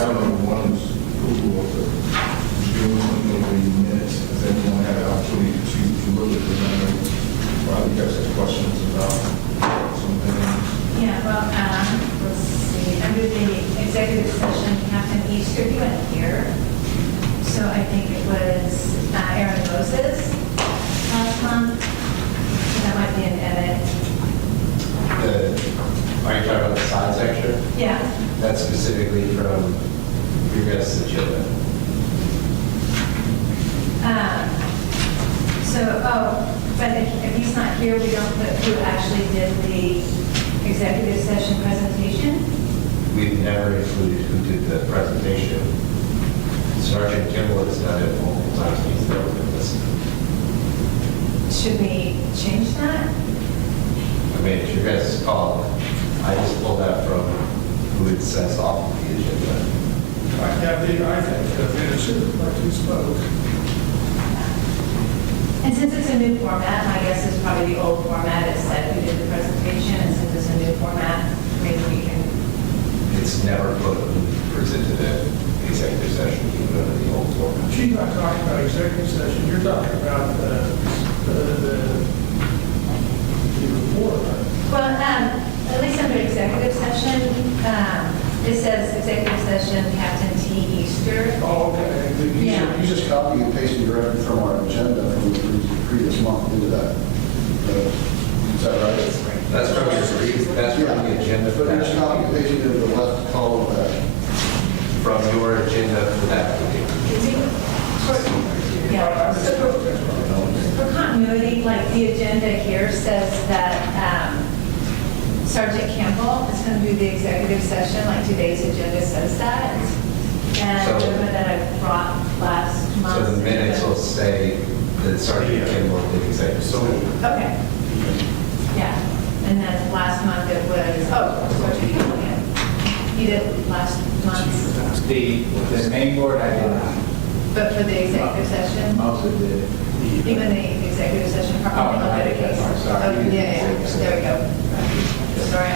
Item number one is approval of the June 2023 minutes. Has anyone had an opportunity to look at them? I know probably got some questions about some things. Yeah, well, let's see, under the executive session, Captain Easter, you went here. So I think it was Aaron Moses last month. So that might be an edit. Are you talking about the side section? Yeah. That's specifically from your guys' agenda. But if he's not here, we don't put who actually did the executive session presentation? We've never included who did the presentation. Sergeant Kimball has done it multiple times. He's never been listed. Should we change that? I mean, it's your guys' call. I just pulled that from who it says off the agenda. I think it should reflect who spoke. And since it's a new format, my guess is probably the old format, it said who did the presentation, and since it's a new format, maybe we can. It's never put who presented it executive session, even under the old format. She's not talking about executive session, you're talking about the report. Well, at least under executive session, it says executive session, Captain T. Easter. Oh, okay. Yeah. You just copy and paste directly from our agenda from the previous month into that. Is that right? That's from the agenda for But you just that. copy and paste it into the left column of that. From your agenda for that meeting. Yeah, so for continuity, like the agenda here says that Sergeant Campbell is going to do the executive session, like today's agenda says that. And So- the one that I brought last month. So the minutes will say that Sergeant Kimball did executive session. Okay. Yeah, and then last month it was, Sergeant Campbell, he did last month, The main board I did not. but for the executive session, Mostly did. even the executive session, probably Oh, no, not a case. I'm sorry. Oh, yeah, there we go. Sorry.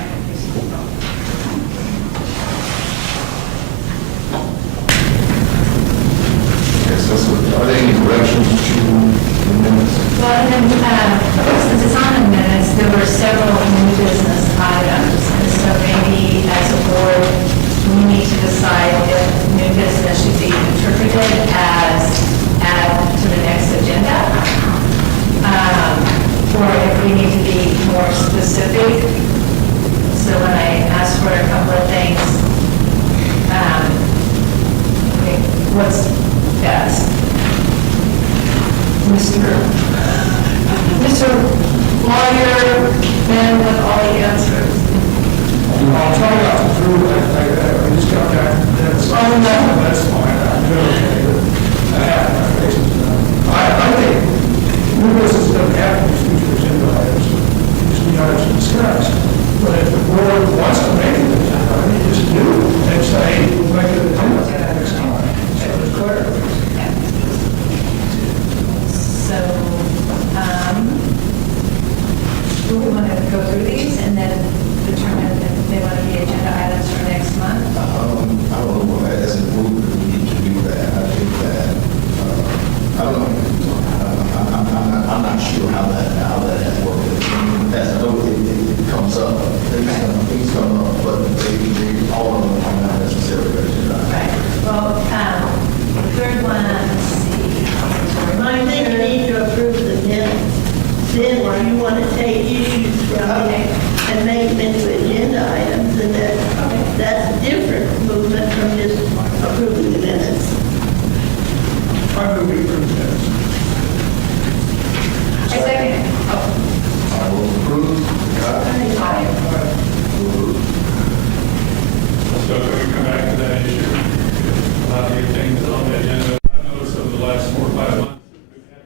Yes, that's what, are there any corrections to the minutes? Well, and then, since it's on the minutes, there were several new business items, and so maybe as a board, we need to decide if new business should be interpreted as add to the next agenda, or if we need to be more specific. So when I asked for a couple of things, okay, what's best? Mr. Lawyer, man with all the answers. I'll try not to prove it, I just got that, that's, that's fine, I'm doing okay. I have my faces done. I think new business doesn't have to be future agenda items, just be items to discuss. But if the board wants to make it agenda, item, you just do and say, we'll make it agenda next time. So it's clear. So, do we want to go through these and then determine if they want to be agenda items for next month? I don't know, as a group, we need to do that. I think that, I don't know, I'm not sure how that has worked. As I know, it comes up, things come up, but they all of them are not necessarily agenda. Right. Well, the third one, let's see. I think you need to approve the minutes. Then if you want to take issues from it and make them into agenda items, then that's a different movement from just approving the minutes. I move we approve the minutes. I second it. I will approve. So can we come back to that issue about the things on the agenda? I've noticed over the last 4 or 5 months, we've had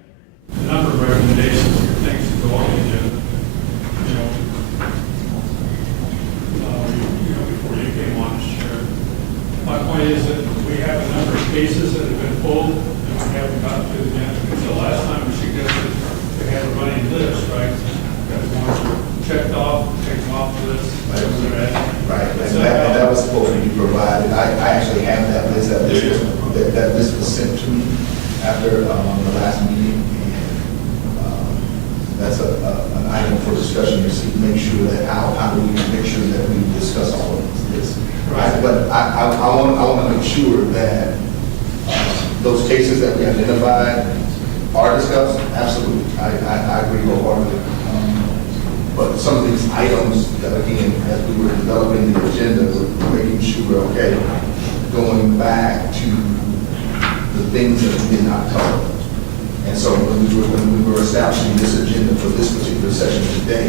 a number of recommendations for things to go on the agenda. Before you came on, Sharon. My point is that we have a number of cases that have been pulled and we haven't gotten to the agenda. Because the last time we suggested we had a running list, right? Got ones checked off, take them off the list. Right, and that was supposed to be provided, I actually have that list, that list was sent to me after the last meeting, and that's an item for discussion, to see, make sure that, how do we make sure that we discuss all of this. Right. But I want to make sure that those cases that we identified are discussed, absolutely, I agree wholeheartedly. But some of these items, that again, as we were developing the agenda, we're making sure, okay, going back to the things that we did not cover. And so when we were establishing this agenda for this particular session today,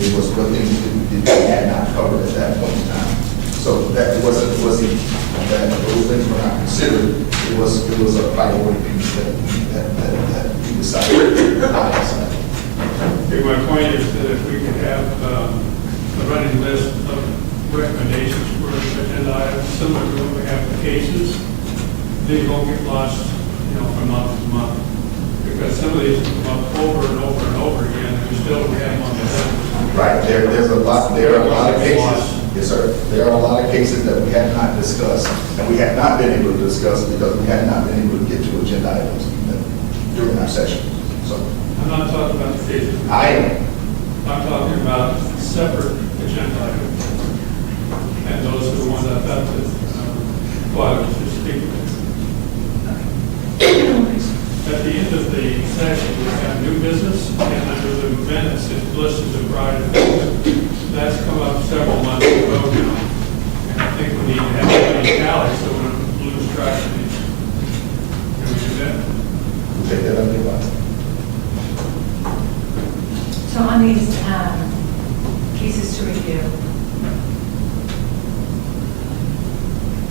it was what things that we had not covered at that point in time. So that it wasn't that those things were not considered. It was a priority piece that we decided not to decide. Okay, my point is that if we could have a running list of recommendations for agenda items, similar to what we have in cases, they won't get lost, from month to month. Because some of these come up over and over and over again, and we still have them on the list. Right, there are a lot of cases, yes, sir. There are a lot of cases that we had not discussed, and we had not been able to discuss because we had not been able to get to agenda items during our session. So I'm not talking about the cases. I am. I'm talking about separate agenda items. And those are the ones I thought that, I was just speaking. At the end of the session, we have new business, and under the minutes, it listed the variety of things. That's come up several months ago now. And I think we need to have a tally so we don't lose track of these. Can we do that? We'll take that under advisement. So on these cases to review,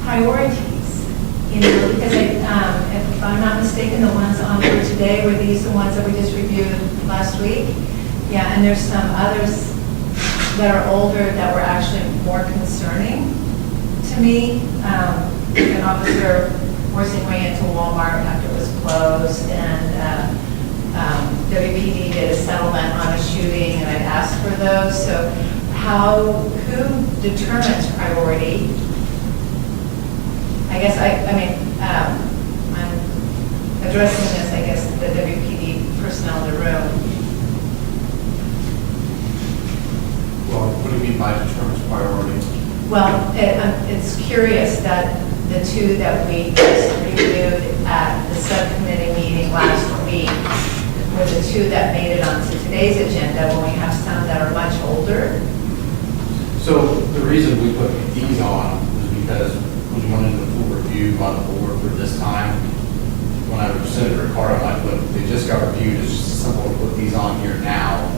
priorities, because if I'm not mistaken, the ones on here today, were these the ones that we just reviewed last week? Yeah, and there's some others that are older that were actually more concerning to me. An officer forcing way into Walmart after it was closed, and WPD did a settlement on a shooting, and I'd asked for those. So who determines priority? I guess I'm addressing this, I guess, the WPD personnel in the room. Well, what do you mean by determines priority? Well, it's curious that the two that we just reviewed at the subcommittee meeting last week were the two that made it onto today's agenda when we have some that are much older. So the reason we put these on is because we wanted the full review by the board for this time. When I was Senator Ricardo, I put, they just got reviewed, it's just simple to put these on here now,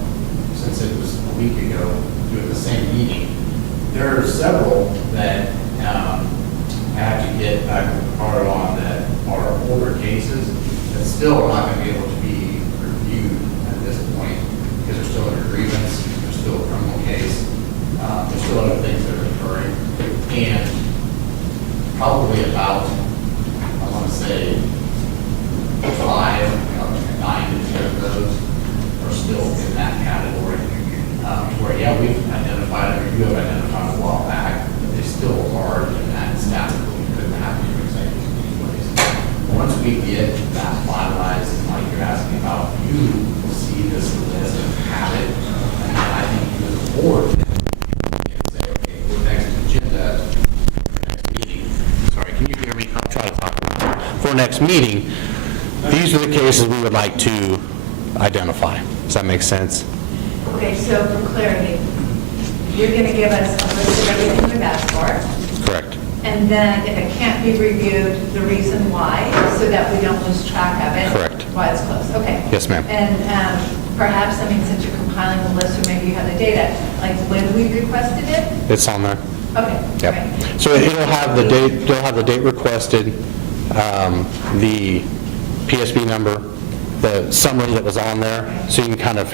since it was a week ago, do it the same meeting. There are several that I have to get back to Ricardo on that are older cases that still are not going to be able to be reviewed at this point because they're still under grievance, there's still a criminal case, there's still other things that are occurring, and probably about, I want to say, 9 to 10 of those are still in that category. Where, yeah, we've identified, or you have identified a while back, but they still are in that status that we couldn't have these executives anyways. Once we get that finalized, and like you're asking about, you will see this list and have it, and then I think you as a board can say, okay, for next agenda, for next meeting. Sorry, can you hear me? I'll try to talk. For next meeting, these are the cases we would like to identify. Does that make sense? Okay, so for clarity, you're going to give us a list of everything we've asked for. Correct. And then if it can't be reviewed, the reason why, so that we don't lose track of it. Correct. Why it's closed, okay. Yes, ma'am. And perhaps, since you're compiling the list, or maybe you have the data, like when we requested it? It's on there. Okay. Yep. Right. So it'll have the date, it'll have the date requested, the PSB number, the summary that was on there, so you can kind of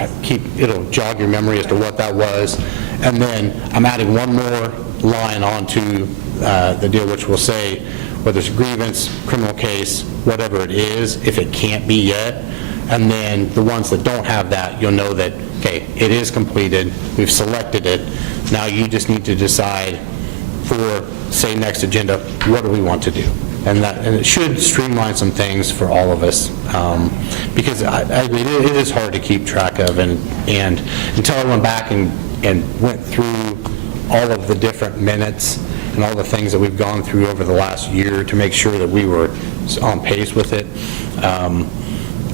it'll jog your memory as to what that was. And then I'm adding one more line onto the deal, which will say whether it's a grievance, criminal case, whatever it is, if it can't be yet. And then the ones that don't have that, you'll know that, okay, it is completed, we've selected it. Now you just need to decide for, say, next agenda, what do we want to do? And it should streamline some things for all of us, because it is hard to keep track of, and until I went back and went through all of the different minutes and all the things that we've gone through over the last year to make sure that we were on pace with it,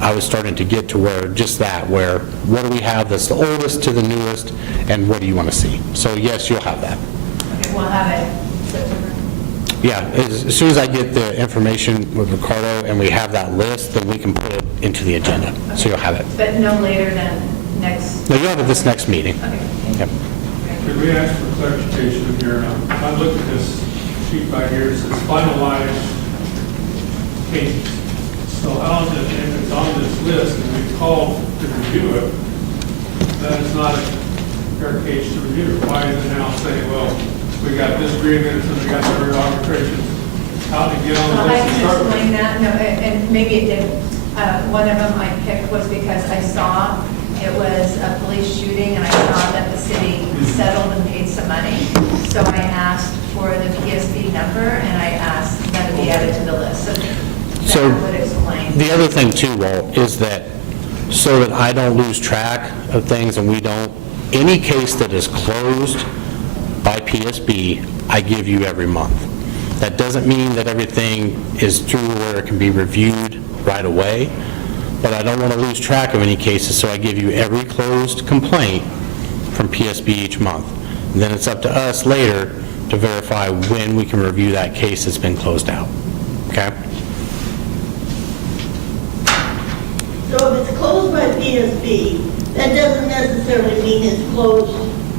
I was starting to get to where what do we have that's the oldest to the newest, and what do you want to see? So yes, you'll have that. Okay, we'll have it September. Yeah, as soon as I get the information with Ricardo and we have that list, then we can put it into the agenda, so you'll have it. But no later than next? No, you'll have it this next meeting. Okay. Yep. Could we ask for clarification here? I looked at this sheet right here, it says finalized cases. So how is it, if it's on this list and we call to review it, that is not a fair case to review? Why is it now saying, well, we got this agreement and we got the arbitration? How to get on the Well, I list and can start with? explain that, no, and maybe it did. One of them I picked was because I saw it was a police shooting, and I saw that the city settled and paid some money. So I asked for the PSB number, and I asked that it be added to the list. So that would explain. The other thing too, Walt, is that so that I don't lose track of things and we don't, any case that is closed by PSB, I give you every month. That doesn't mean that everything is through where it can be reviewed right away, but I don't want to lose track of any cases, so I give you every closed complaint from PSB each month. And then it's up to us later to verify when we can review that case that's been closed out. Okay? So if it's closed by PSB, that doesn't necessarily mean it's closed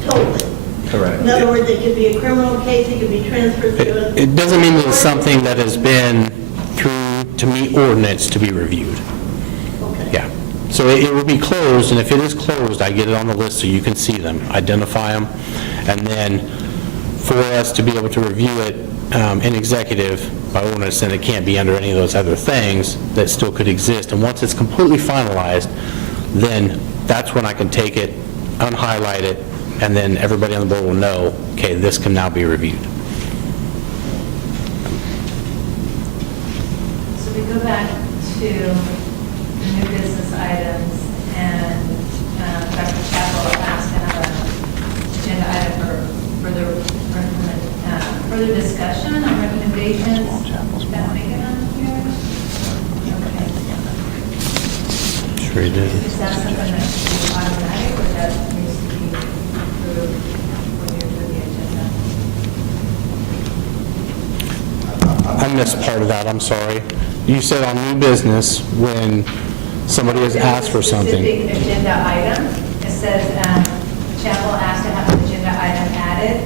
totally. Correct. In other words, it could be a criminal case, it could be transferred to a... It doesn't mean that it's something that has been through to meet ordinance to be reviewed. Okay. Yeah. So it will be closed, and if it is closed, I get it on the list so you can see them, identify them, and then for us to be able to review it in executive by ordinance, then it can't be under any of those other things that still could exist. And once it's completely finalized, then that's when I can take it, unhighlight it, and then everybody on the board will know, okay, this can now be reviewed. So we go back to new business items, and Dr. Chappell asked to have an agenda item for further discussion on recommendations. That make it on here? Okay. Sure you did. Is that something that should be automatic, or that needs to be approved when you're doing the agenda? I missed part of that, I'm sorry. You said on new business, when somebody has asked for something. There's a specific agenda item. It says, Chapel asked to have an agenda item added,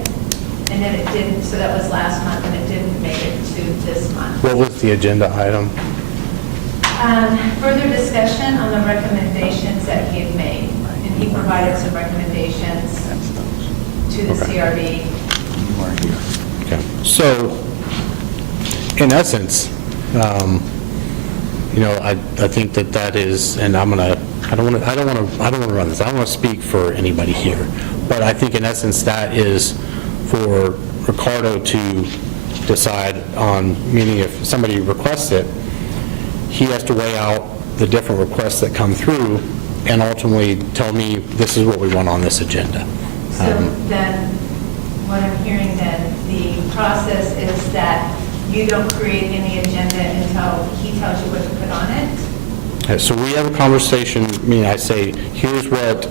and then it didn't, so that was last month, and it didn't make it to this month. What was the agenda item? Further discussion on the recommendations that he had made, and he provided some recommendations to the CRB. Okay. So, in essence, I think that is, and I don't want to run this. I don't want to speak for anybody here, but I think in essence that is for Ricardo to decide on. Meaning, if somebody requests it, he has to weigh out the different requests that come through, and ultimately tell me this is what we want on this agenda. So then, what I'm hearing then, the process is that you don't create any agenda until he tells you what to put on it? So we have a conversation, I say, here's what,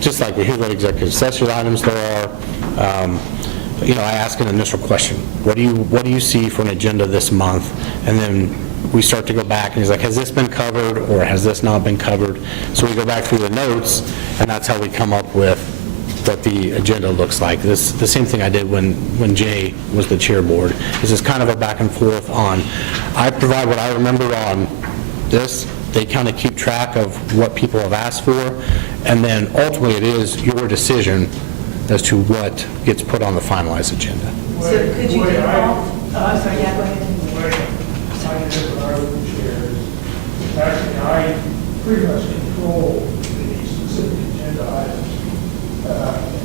just like here's what executive session items there are. I ask an initial question. What do you see for an agenda this month? And then we start to go back, and he's like, has this been covered, or has this not been covered? So we go back through the notes, and that's how we come up with what the agenda looks like. The same thing I did when Jay was the chair board. This is kind of a back and forth on, I provide what I remember on this, they kind of keep track of what people have asked for, and then ultimately it is your decision as to what gets put on the finalized agenda. So could you default? Oh, I'm sorry, yeah, go ahead. The way I did when I was the chair is, actually, I pretty much control the specific agenda items,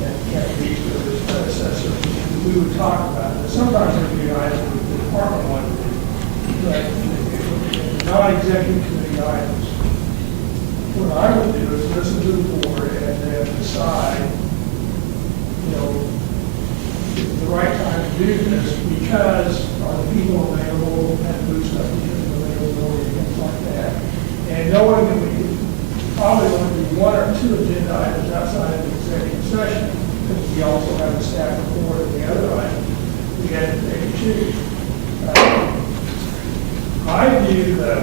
and can't reach with his predecessor. We would talk item that the department wanted to do. But the non-executive committee items, what I would do is listen to the board and then decide, you know, the right time to do this, because are the people available and do stuff because of availability and things like that. And knowing that we could probably want to do one or two agenda items outside of the executive session, because we also have a staff report of the other items, we had to take and choose. I view the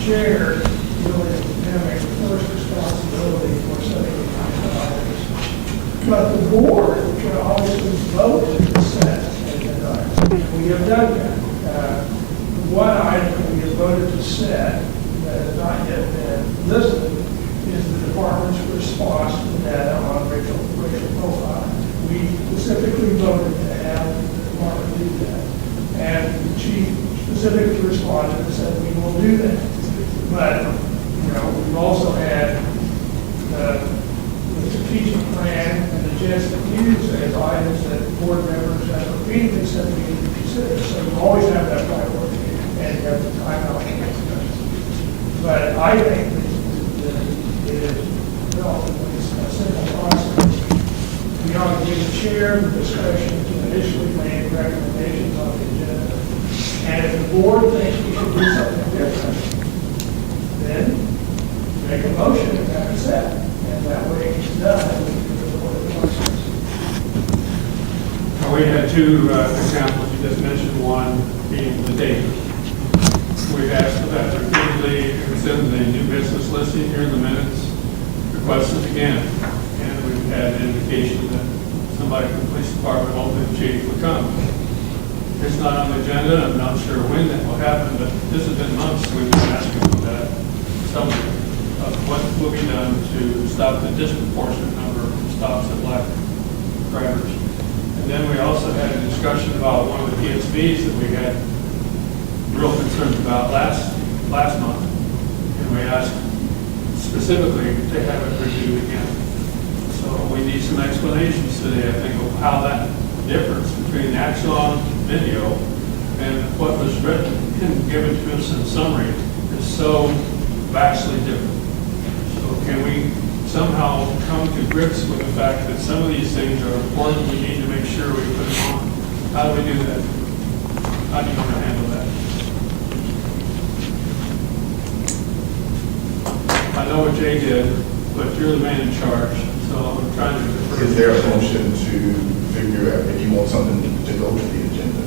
chair really as having the first responsibility for setting the agenda items. But the board can always vote to set agenda items. We have done that. One item that we have voted to set that has not yet been listed is the department's response to data on racial profile. We specifically voted to have the department do that. And the chief specifically responded and said, we will do that. But, you know, we've also had the strategic plan and the agenda used as items that board members have repeatedly said we need to consider. So you always have that priority and you have the time allocation. But I think that it is relatively a simple process. We ought to give the chair the discretion to initially make recommendations on the agenda. And if the board thinks we should do something different, then make a motion and have it set. And that way it's done and we can do the board process. We had two examples. You just mentioned one being the date. We've asked for that repeatedly. It was in the new business listing here in the minutes. Requested again. And we've had an indication that somebody from the police department, hopefully the chief, will come. It's not on the agenda. I'm not sure when that will happen, but this has been months we've been asking for that. Summary of what will be done to stop the disproportionate number of stops at black drivers. And then we also had a discussion about one of the PSVs that we had real concerns about last month. And we asked specifically to have it reviewed again. So we need some explanations today, I think, of how that difference between the Axon video and what was written and given to us in summary is so vastly different. So can we somehow come to grips with the fact that some of these things are important, we need to make sure we put them on? How do we do that? How do you want to handle that? I know what Jay did, but you're the man in charge, so I'm trying to... Is there a motion to figure out if you want something to go to the agenda,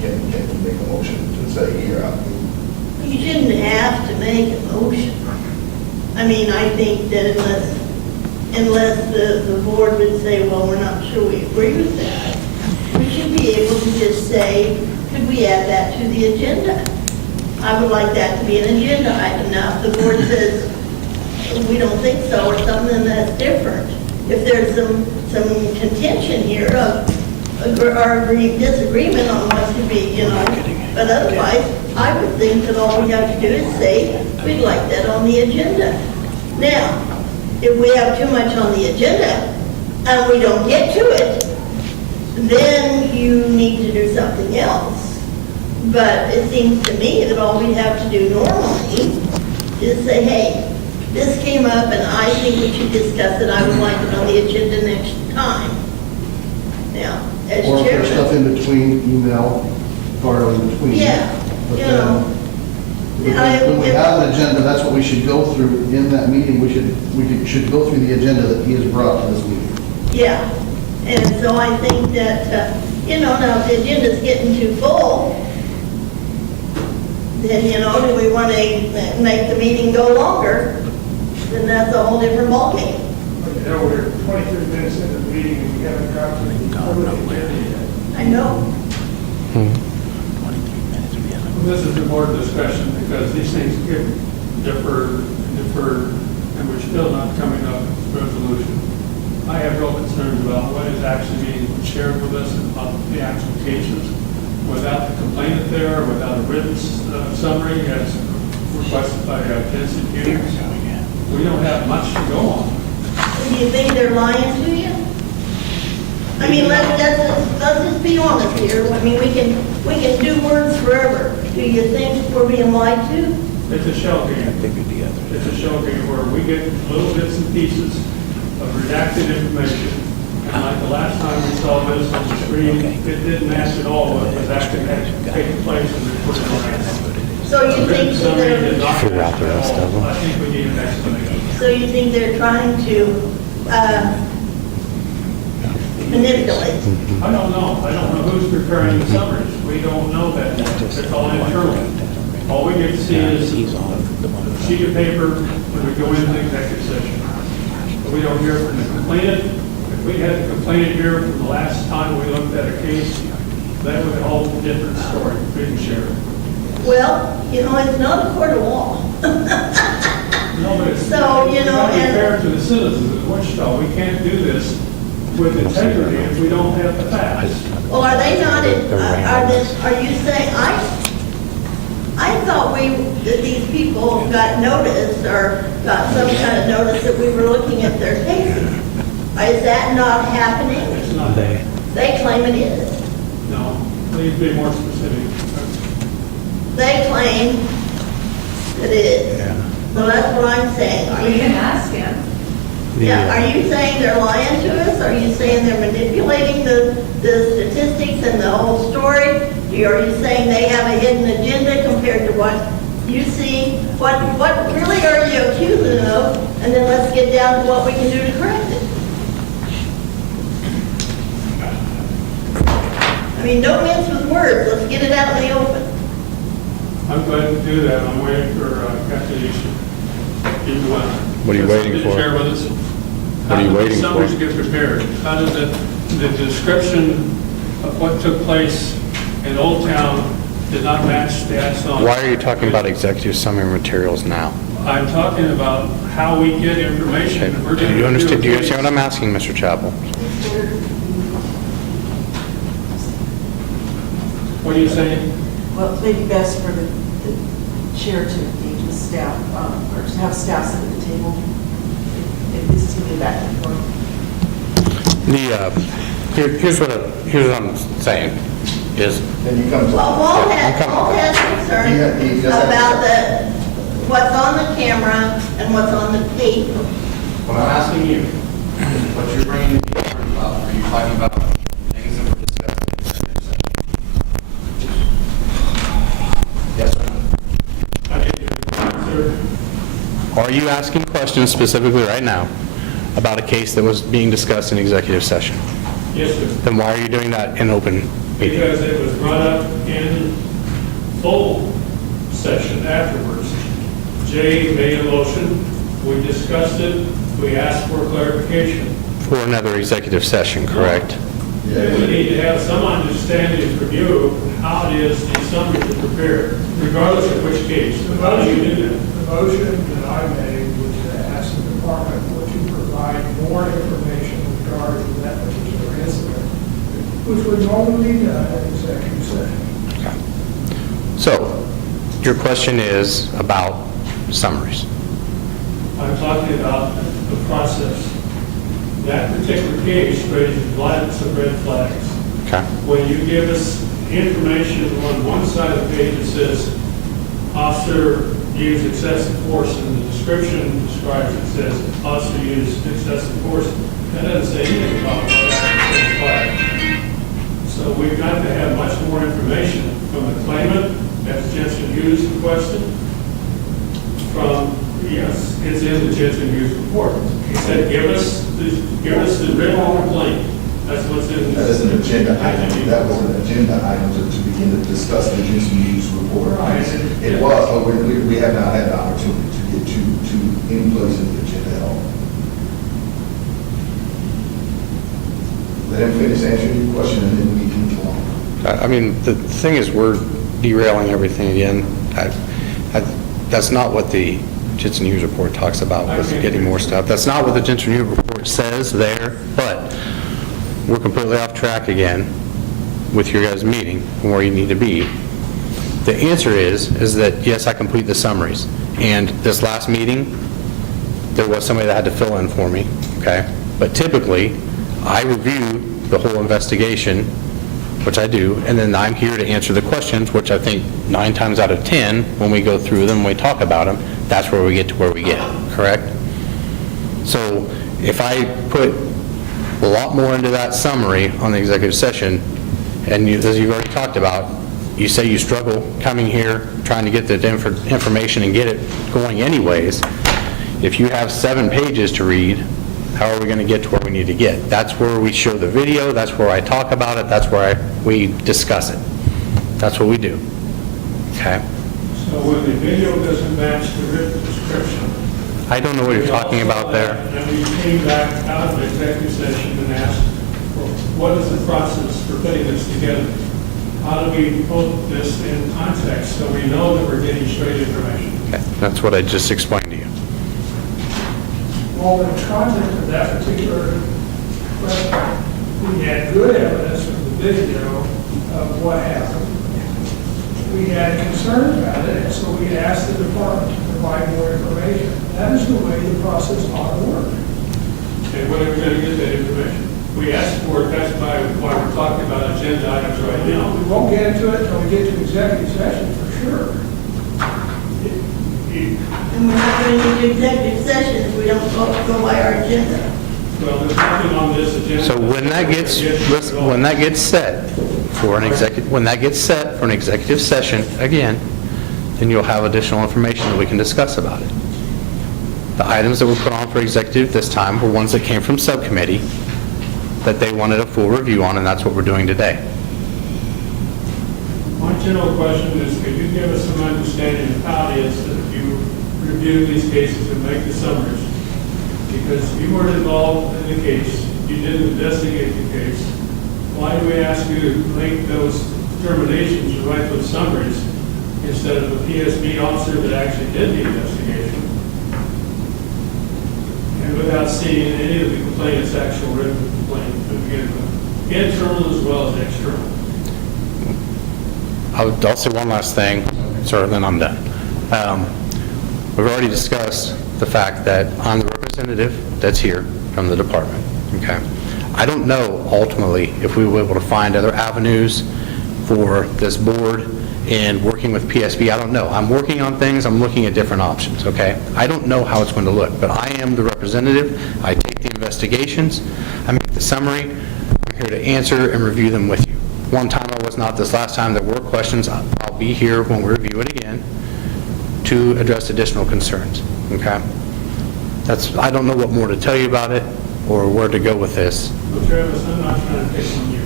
can you make a motion to say here, You shouldn't have to make a motion. I mean, I think that unless the board would say, well, we're not sure we agree with that, we should be able to just say, could we add that to the agenda? I would like that to be an agenda item. Now, if the board says, we don't think so, or something that's different, if there's some contention here of or disagreement on what to be, you know, but otherwise, I would think that all we have to do is say, we'd like that on the agenda. Now, if we have too much on the agenda and we don't get to it, then you need to do something else. But it seems to me that all we have to do normally is say, hey, this came up and I think we should discuss it. I would like it on the agenda next time. Now, as Or if there's stuff chairman. in between, email, or in between. Yeah, But you then, know. when we have an agenda, that's what we should go through in that meeting. We should go through the agenda that he has brought to this meeting. Yeah, and so I think that, you know, now if the agenda's getting too full, then, you know, do we want to make the meeting go longer? Then that's a whole different ballgame. But you know, we're 23 minutes into the meeting and we haven't got to the agenda yet. I know. Well, this is a board discussion because these things get deferred, and we're still not coming up with resolution. I have real concerns about what is actually being shared with us about the actual cases without the complainant there, without a written summary as requested by Tennessee Peters. We don't have much to go on. Do you think they're lying to you? I mean, let's just be honest here. I mean, we can do words forever. Do you think we're being lied to? It's a shell game. It's a shell game where we get little bits and pieces of redacted information. And like the last time we saw this on the screen, it didn't match at all what was actually taking place in the report. So you think that they're, Figure out the rest of them. I think we need an explanation. so you think they're trying to manipulate? I don't know. I don't know who's preparing the summaries. We don't know that. It's all internal. All we get to see is a sheet of paper when we go into the executive session. But we don't hear from the complainant. If we had the complainant here from the last time we looked at a case, that would be a whole different story, we can share. Well, you know, it's not a court of law. No, but it's, So, you know, gotta be and- fair to the citizens of Wichita. We can't do this with integrity if we don't have the facts. Well, are they not, are you saying, I thought that these people got notice or got some kind of notice that we were looking at their cases. Is that not happening? It's not. They claim it is. No, please be more specific. They claim that it is. So that's what I'm saying. Are We you, can ask him. yeah, are you saying they're lying to us? Are you saying they're manipulating the statistics and the whole story? Are you saying they have a hidden agenda compared to what you see? What really are you accusing of? And then let's get down to what we can do to correct it. I mean, don't mince with words. Let's get it out in the open. I'm glad to do that. I'm waiting for Captain Easton. What are you waiting for? Share with us. What are you waiting for? How does the summary get prepared? How does the description of what took place in Old Town did not match the Axon? Why are you talking about executive summary materials now? I'm talking about how we get information. We're Do gonna you understand a what I'm asking, Mr. Chappell? What are you saying? Well, it may be best for the chair to engage with staff, or to have staff sit at the table, if this is going to be back and forth. Here's what I'm saying, is, Then you come to. Well, Walt has concerns He just has- about what's on the camera and what's on the tape. What I'm asking you, is what you're bringing the paper about, are you talking about things that were discussed in executive session? Yes or no? I didn't hear you, sir. are you asking questions specifically right now about a case that was being discussed in executive session? Yes, sir. Then why are you doing that in open meeting? Because it was brought up in full session afterwards. Jay made a motion, we discussed it, we asked for clarification. For another executive session, correct? We need to have some understanding from you of how it is these summaries are prepared, regardless of which case. How do you do that? The motion that I made was to ask the department to provide more information regarding that particular incident, which would normally be done at executive session. Okay. So, your question is about summaries. I'm talking about the process. That particular case raises lots of red flags. Okay? When you give us information on one side of the page that says, officer used excessive force, and the description describes it, says, officer used excessive force, that doesn't say anything about what actually transpired. So we've got to have much more information from the claimant, as Jensen used the question, from, yes, it's in the Jensen Hughes report. He said, give us the written complaint. That's what's in. That is an agenda item. That was an agenda item to begin to discuss the Jensen Hughes report. Right. It was, but we have not had the opportunity to get to any place in the agenda at all. Let him finish answering your question and then we can move on. I mean, the thing is, we're derailing everything again. That's not what the Jensen Hughes report talks about, was getting more stuff. That's not what the Jensen Hughes report says there, but we're completely off track again with your guys' meeting and where you need to be. The answer is that, yes, I complete the summaries. And this last meeting, there was somebody that had to fill in for me, okay? But typically, I review the whole investigation, which I do, and then I'm here to answer the questions, which I think 9 times out of 10, when we go through them, we talk about them, that's where we get to where we get, correct? So if I put a lot more into that summary on the executive session, and as you've already talked about, you say you struggle coming here, trying to get the information and get it going anyways. If you have 7 pages to read, how are we going to get to where we need to get? That's where we show the video, that's where I talk about it, that's where we discuss it. That's what we do. Okay? So when the video doesn't match the written description. I don't know what you're talking about there. And we came back out of the executive session and asked, well, what is the process for putting this together? How do we put this in context so we know that we're getting straight information? Okay, that's what I just explained to you. Well, in context of that particular question, we had good evidence from the video of what happened. We had concern about it, and so we asked the department to provide more information. That is the way the process ought to work. And when are we going to get that information? We asked for it, that's why we're talking about agenda items right now. We won't get into it until we get to executive session, for sure. And we're not going to do executive session if we don't go by our agenda. Well, there's nothing on this agenda. So when that gets set for an executive session, again, then you'll have additional information that we can discuss about it. The items that were put on for executive this time were ones that came from subcommittee that they wanted a full review on, and that's what we're doing today. My general question is, could you give us some understanding of how it is that you review these cases and make the summaries? Because you weren't involved in the case, you didn't investigate the case. Why do we ask you to make those determinations and write those summaries instead of a PSB officer that actually did the investigation? And without seeing any of the complainant's actual written complaint to begin with, internal as well as external. I'll say one last thing, sir, and then I'm done. We've already discussed the fact that I'm the representative that's here from the department, okay? I don't know ultimately if we will be able to find other avenues for this board and working with PSB. I don't know. I'm working on things. I'm looking at different options, okay? I don't know how it's going to look, but I am the representative. I take the investigations. I make the summary. I'm here to answer and review them with you. One time I was not. This last time there were questions. I'll be here when we review it again to address additional concerns, okay? I don't know what more to tell you about it or where to go with this. Well, Travis, I'm not trying to pick on you.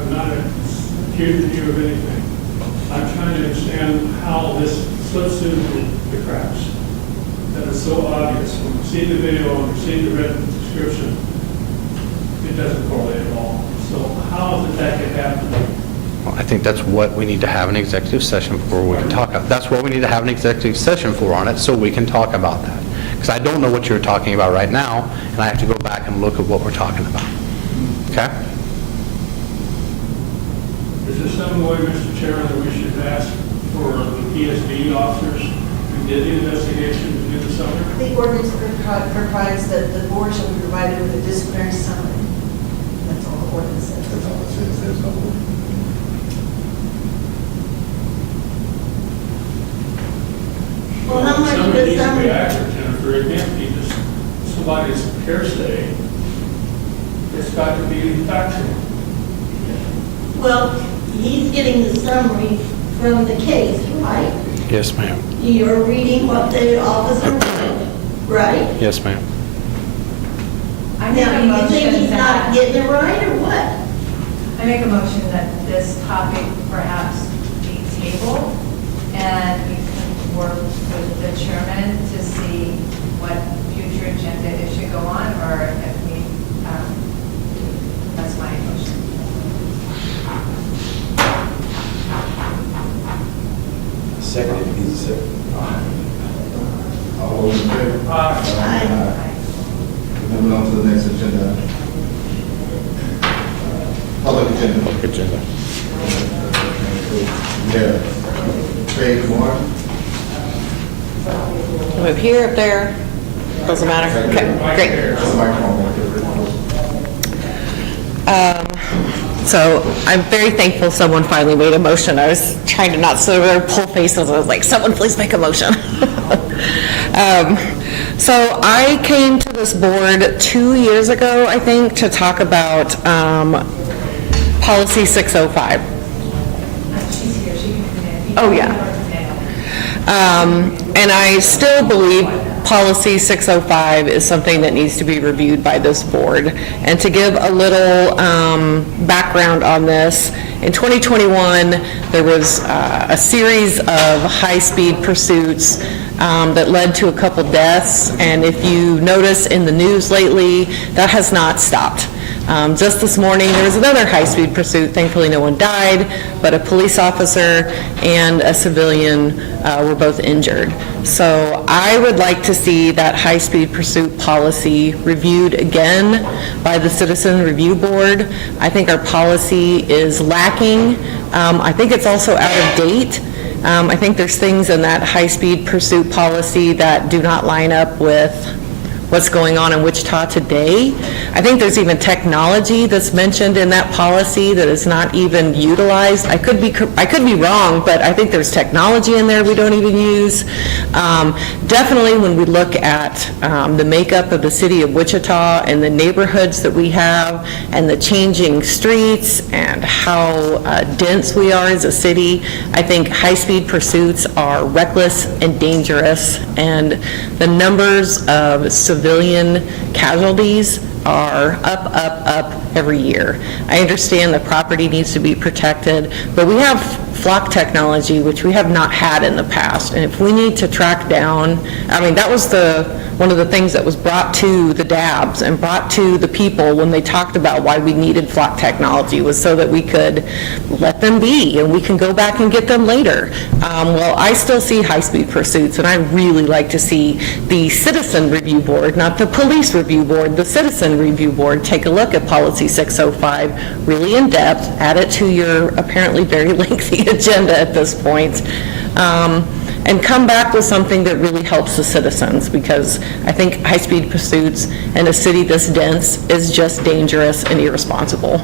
I'm not accusing you of anything. I'm trying to understand how this slips through the cracks. That is so obvious. When we see the video and we see the written description, it doesn't correlate at all. So how did that get happened? Well, I think that's what we need to have an executive session for. We can talk about. That's what we need to have an executive session for on it, so we can talk about that. Because I don't know what you're talking about right now, and I have to go back and look at what we're talking about. Okay? Is there some way, Mr. Chairman, that we should ask for the PSB officers who did the investigation to do the summary? The ordinance provides that the board shall be provided with a disciplinary summary. That's all the ordinance says. That's all it says, there's no. Well, how much of Somebody the needs to be summary? accurate, Jennifer. It can't be just somebody's hearsay. It's got to be factual. Well, he's getting the summary from the case, right? Yes, ma'am. You're reading what the officer wrote, right? Yes, ma'am. I make a Now, do you think motion he's not that, getting it right, or what? I make a motion that this topic perhaps be tabled, and we can work with the chairman to see what future agenda it should go on, or if we, that's my motion. Second, if he's a second. All those in favor? Aye. Moving on to the next agenda. Public agenda. Public agenda. Yeah. Craig Warren. Move here, up there, doesn't matter. Okay, great. That's the microphone. So I'm very thankful someone finally made a motion. I was trying to not sit there and pull faces. I was like, someone please make a motion. So I came to this board 2 years ago, I think, to talk about policy 605. She's here, she can come in. Oh, yeah. And I still believe policy 605 is something that needs to be reviewed by this board. And to give a little background on this, in 2021, there was a series of high-speed pursuits that led to a couple deaths. And if you notice in the news lately, that has not stopped. Just this morning, there was another high-speed pursuit. Thankfully, no one died, but a police officer and a civilian were both injured. So I would like to see that high-speed pursuit policy reviewed again by the Citizen Review Board. I think our policy is lacking. I think it's also out of date. I think there's things in that high-speed pursuit policy that do not line up with what's going on in Wichita today. I think there's even technology that's mentioned in that policy that is not even utilized. I could be wrong, but I think there's technology in there we don't even use. Definitely when we look at the makeup of the city of Wichita and the neighborhoods that we have and the changing streets and how dense we are as a city, I think high-speed pursuits are reckless and dangerous, and the numbers of civilian casualties are up every year. I understand the property needs to be protected, but we have flock technology, which we have not had in the past. And if we need to track down, I mean, that was one of the things that was brought to the DABs and brought to the people when they talked about why we needed flock technology, was so that we could let them be and we can go back and get them later. Well, I still see high-speed pursuits, and I really like to see the Citizen Review Board, not the Police Review Board, the Citizen Review Board, take a look at policy 605 really in depth, add it to your apparently very lengthy agenda at this point, and come back with something that really helps the citizens, because I think high-speed pursuits in a city this dense is just dangerous and irresponsible.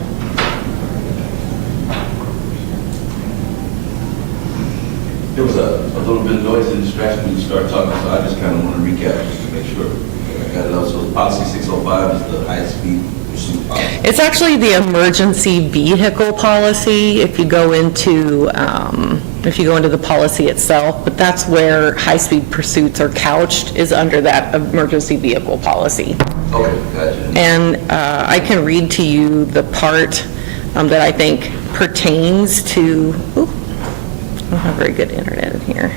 There was a little bit of noise and distraction when you started talking, so I just kind of want to recap just to make sure I got it all. So policy 605 is the high-speed pursuit policy. It's actually the emergency vehicle policy if you go into the policy itself, but that's where high-speed pursuits are couched, is under that emergency vehicle policy. Okay, gotcha. And I can read to you the part that I think pertains to, I don't have very good internet in here.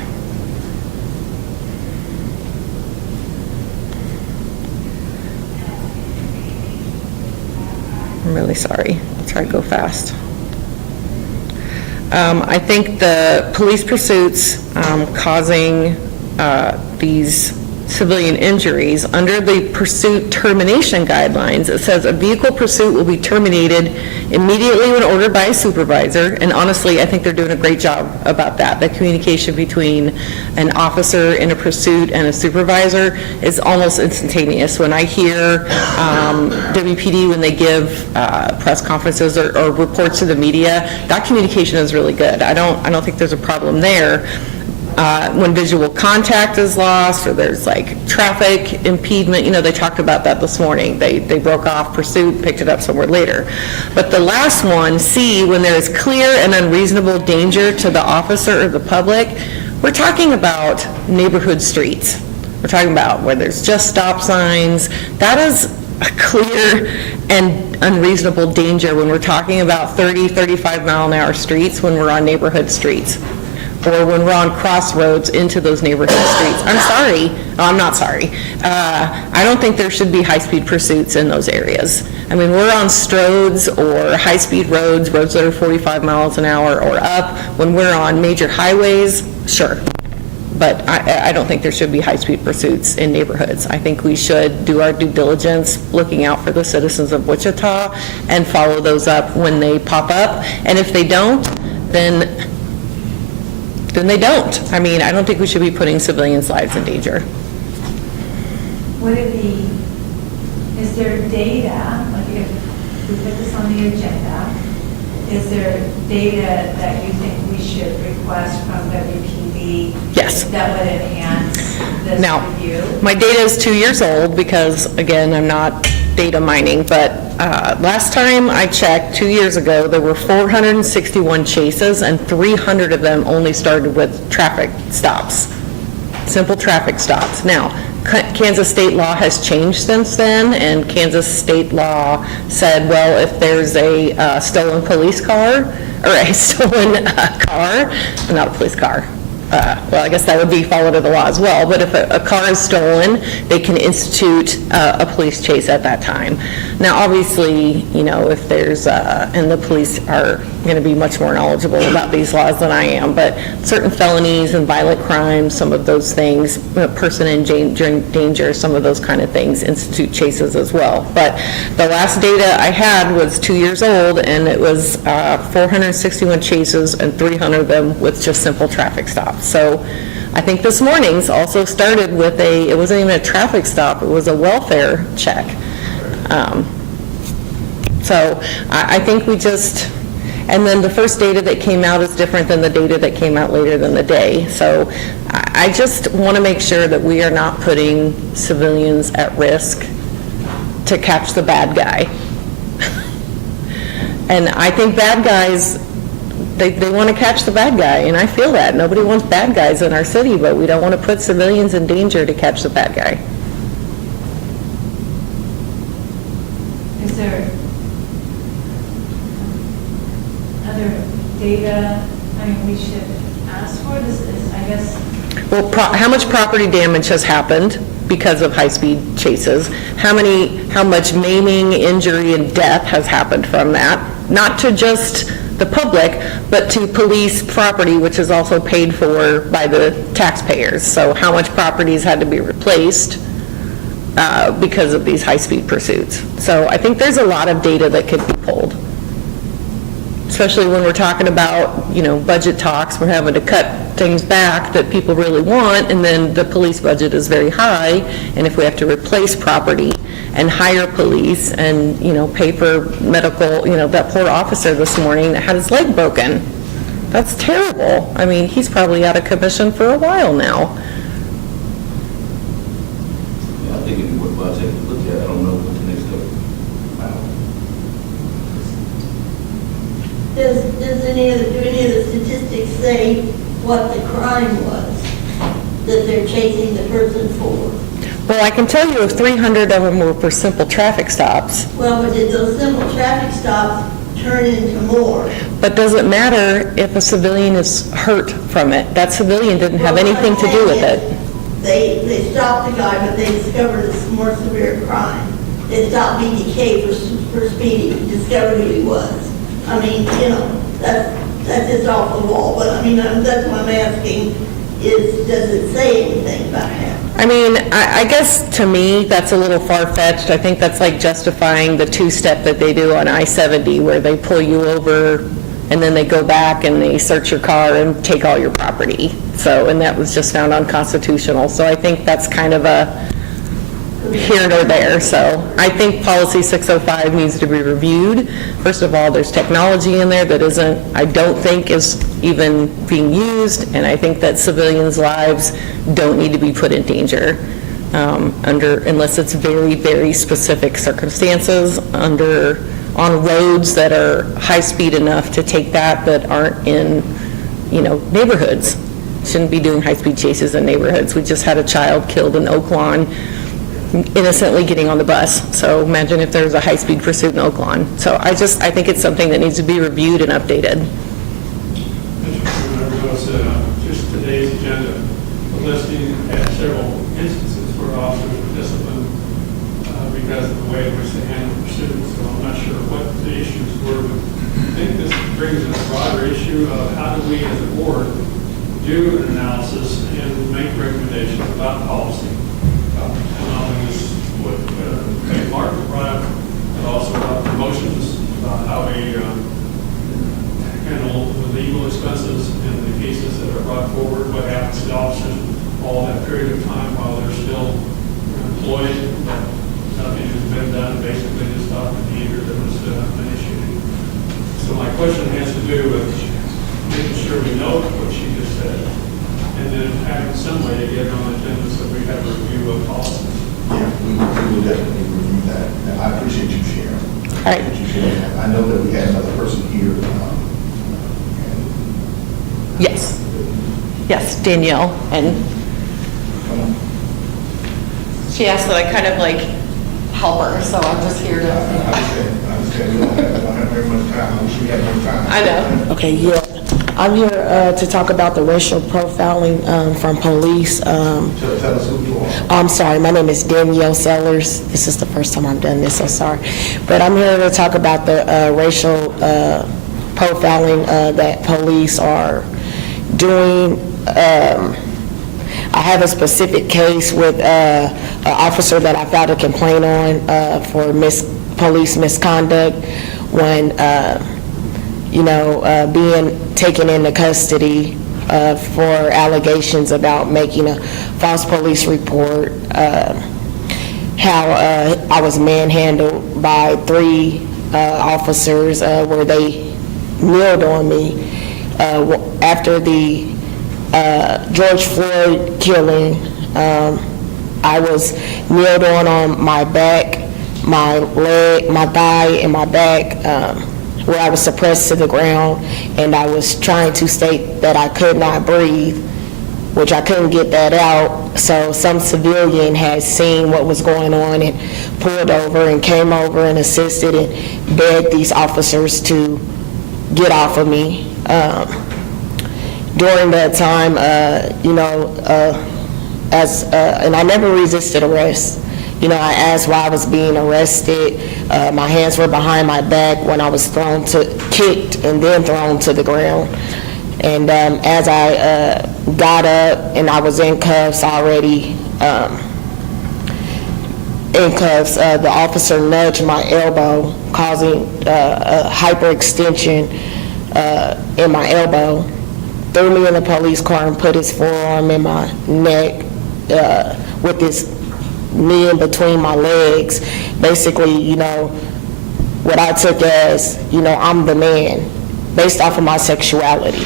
I'm really sorry. I'll try to go fast. I think the police pursuits causing these civilian injuries, under the pursuit termination guidelines, it says a vehicle pursuit will be terminated immediately when ordered by a supervisor, and honestly, I think they're doing a great job about that. The communication between an officer in a pursuit and a supervisor is almost instantaneous. When I hear WPD, when they give press conferences or reports to the media, that communication is really good. I don't think there's a problem there. When visual contact is lost, or there's like traffic impediment, they talked about that this morning. They broke off pursuit, picked it up somewhere later. But the last one, C, when there is clear and unreasonable danger to the officer or the public, we're talking about neighborhood streets. We're talking about where there's just stop signs. That is a clear and unreasonable danger when we're talking about 30, 35 mile an hour streets, when we're on neighborhood streets, or when we're on crossroads into those neighborhood streets. I'm not sorry. I don't think there should be high-speed pursuits in those areas. I mean, we're on stroads or high-speed roads that are 45 miles an hour or up. When we're on major highways, sure. But I don't think there should be high-speed pursuits in neighborhoods. I think we should do our due diligence, looking out for the citizens of Wichita, and follow those up when they pop up. And if they don't, then they don't. I mean, I don't think we should be putting civilians' lives in danger. Is there data, like if we put this on the agenda, is there data that you think we should request from WPD? Yes. That would enhance this Now, review? my data is 2 years old because, again, I'm not data mining, but last time I checked, 2 years ago, there were 461 chases, and 300 of them only started with traffic stops, simple traffic stops. Now, Kansas state law has changed since then, and Kansas state law said, well, if there's a stolen police car, or a stolen car, not a police car, well, I guess that would be followed to the law as well, but if a car is stolen, they can institute a police chase at that time. Now, obviously, you know, if there's, and the police are going to be much more knowledgeable about these laws than I am, but certain felonies and violent crimes, some of those things, person in danger, some of those kind of things, institute chases as well. But the last data I had was 2 years old, and it was 461 chases and 300 of them with just simple traffic stops. So I think this morning's also started with it wasn't even a traffic stop, it was a welfare check. So I think we just, and then the first data that came out is different than the data that came out later than the day. So I just want to make sure that we are not putting civilians at risk to catch the bad guy. And I think bad guys, they want to catch the bad guy, and I feel that. Nobody wants bad guys in our city, but we don't want to put civilians in danger to catch the bad guy. Is there other data, I mean, we should ask for? This is, I guess. Well, how much property damage has happened because of high-speed chases? How much maiming, injury, and death has happened from that? Not to just the public, but to police property, which is also paid for by the taxpayers. So how much properties had to be replaced because of these high-speed pursuits? So I think there's a lot of data that could be pulled, especially when we're talking about, you know, budget talks. We're having to cut things back that people really want, and then the police budget is very high, and if we have to replace property and hire police and, you know, pay for medical, you know, that poor officer this morning that had his leg broken, that's terrible. I mean, he's probably out of commission for a while now. Yeah, I think it'd be worthwhile taking a look at. I don't know what the next couple. Do any of the statistics say what the crime was that they're chasing the person for? Well, I can tell you if 300 of them were for simple traffic stops. Well, but did those simple traffic stops turn into more? But does it matter if a civilian is hurt from it? That civilian didn't have anything to do with it. They stopped the guy, but they discovered a more severe crime. They stopped BDK for speeding, discovered who he was. I mean, you know, that's just off the wall, but I mean, that's what I'm asking is, does it say anything about that? I mean, I guess to me, that's a little far-fetched. I think that's like justifying the two-step that they do on I-70, where they pull you over and then they go back and they search your car and take all your property. So, and that was just found unconstitutional. So I think that's kind of a here nor there. So I think policy 605 needs to be reviewed. First of all, there's technology in there that I don't think is even being used, and I think that civilians' lives don't need to be put in danger unless it's very, very specific circumstances on roads that are high speed enough to take that aren't in, you know, neighborhoods. Shouldn't be doing high-speed chases in neighborhoods. We just had a child killed in Oak Lawn innocently getting on the bus. So imagine if there's a high-speed pursuit in Oak Lawn. So I think it's something that needs to be reviewed and updated. Just today's agenda, the listing had several instances where officers were disciplined because of the way in which they handled pursuits. So I'm not sure what the issues were, but I think this brings in a broader issue of how do we as a board do an analysis and make recommendations about policy. And not only just what Mark brought up, but also about promotions, about how we handle the legal expenses in the cases that are brought forward, what happens to officers all that period of time while they're still employed, but nothing has been done, basically just off the meter that was an issue. So my question has to do with making sure we know what she just said, and then having some way to get it on the agenda so we have a review of policies. Yeah, we will definitely review that. And I appreciate you sharing. All right. Appreciate you sharing. I know that we had another person here. Yes. Yes, Danielle, and Come on. she asked that I kind of like help her, so I'm just here I to. understand. We don't have very much time. I wish we had more time. I know. Okay, yeah. I'm here to talk about the racial profiling from police. Tell us who you are. I'm sorry, my name is Danielle Sellers. This is the first time I've done this, so sorry. But I'm here to talk about the racial profiling that police are doing. I have a specific case with an officer that I filed a complaint on for police misconduct when, being taken into custody for allegations about making a false police report, how I was manhandled by 3 officers where they kneeled on me after the George Floyd killing. I was kneeled on my back, my leg, my thigh, and my back, where I was suppressed to the ground, and I was trying to state that I could not breathe, which I couldn't get that out. So some civilian had seen what was going on and pulled over and came over and assisted and begged these officers to get off of me. During that time, and I never resisted arrest. I asked why I was being arrested. My hands were behind my back when I was kicked and then thrown to the ground. And as I got up and I was in cuffs already, the officer nudged my elbow, causing a hyperextension in my elbow, threw me in the police car and put his forearm in my neck with his knee in between my legs. Basically, what I took as, I'm the man, based off of my sexuality.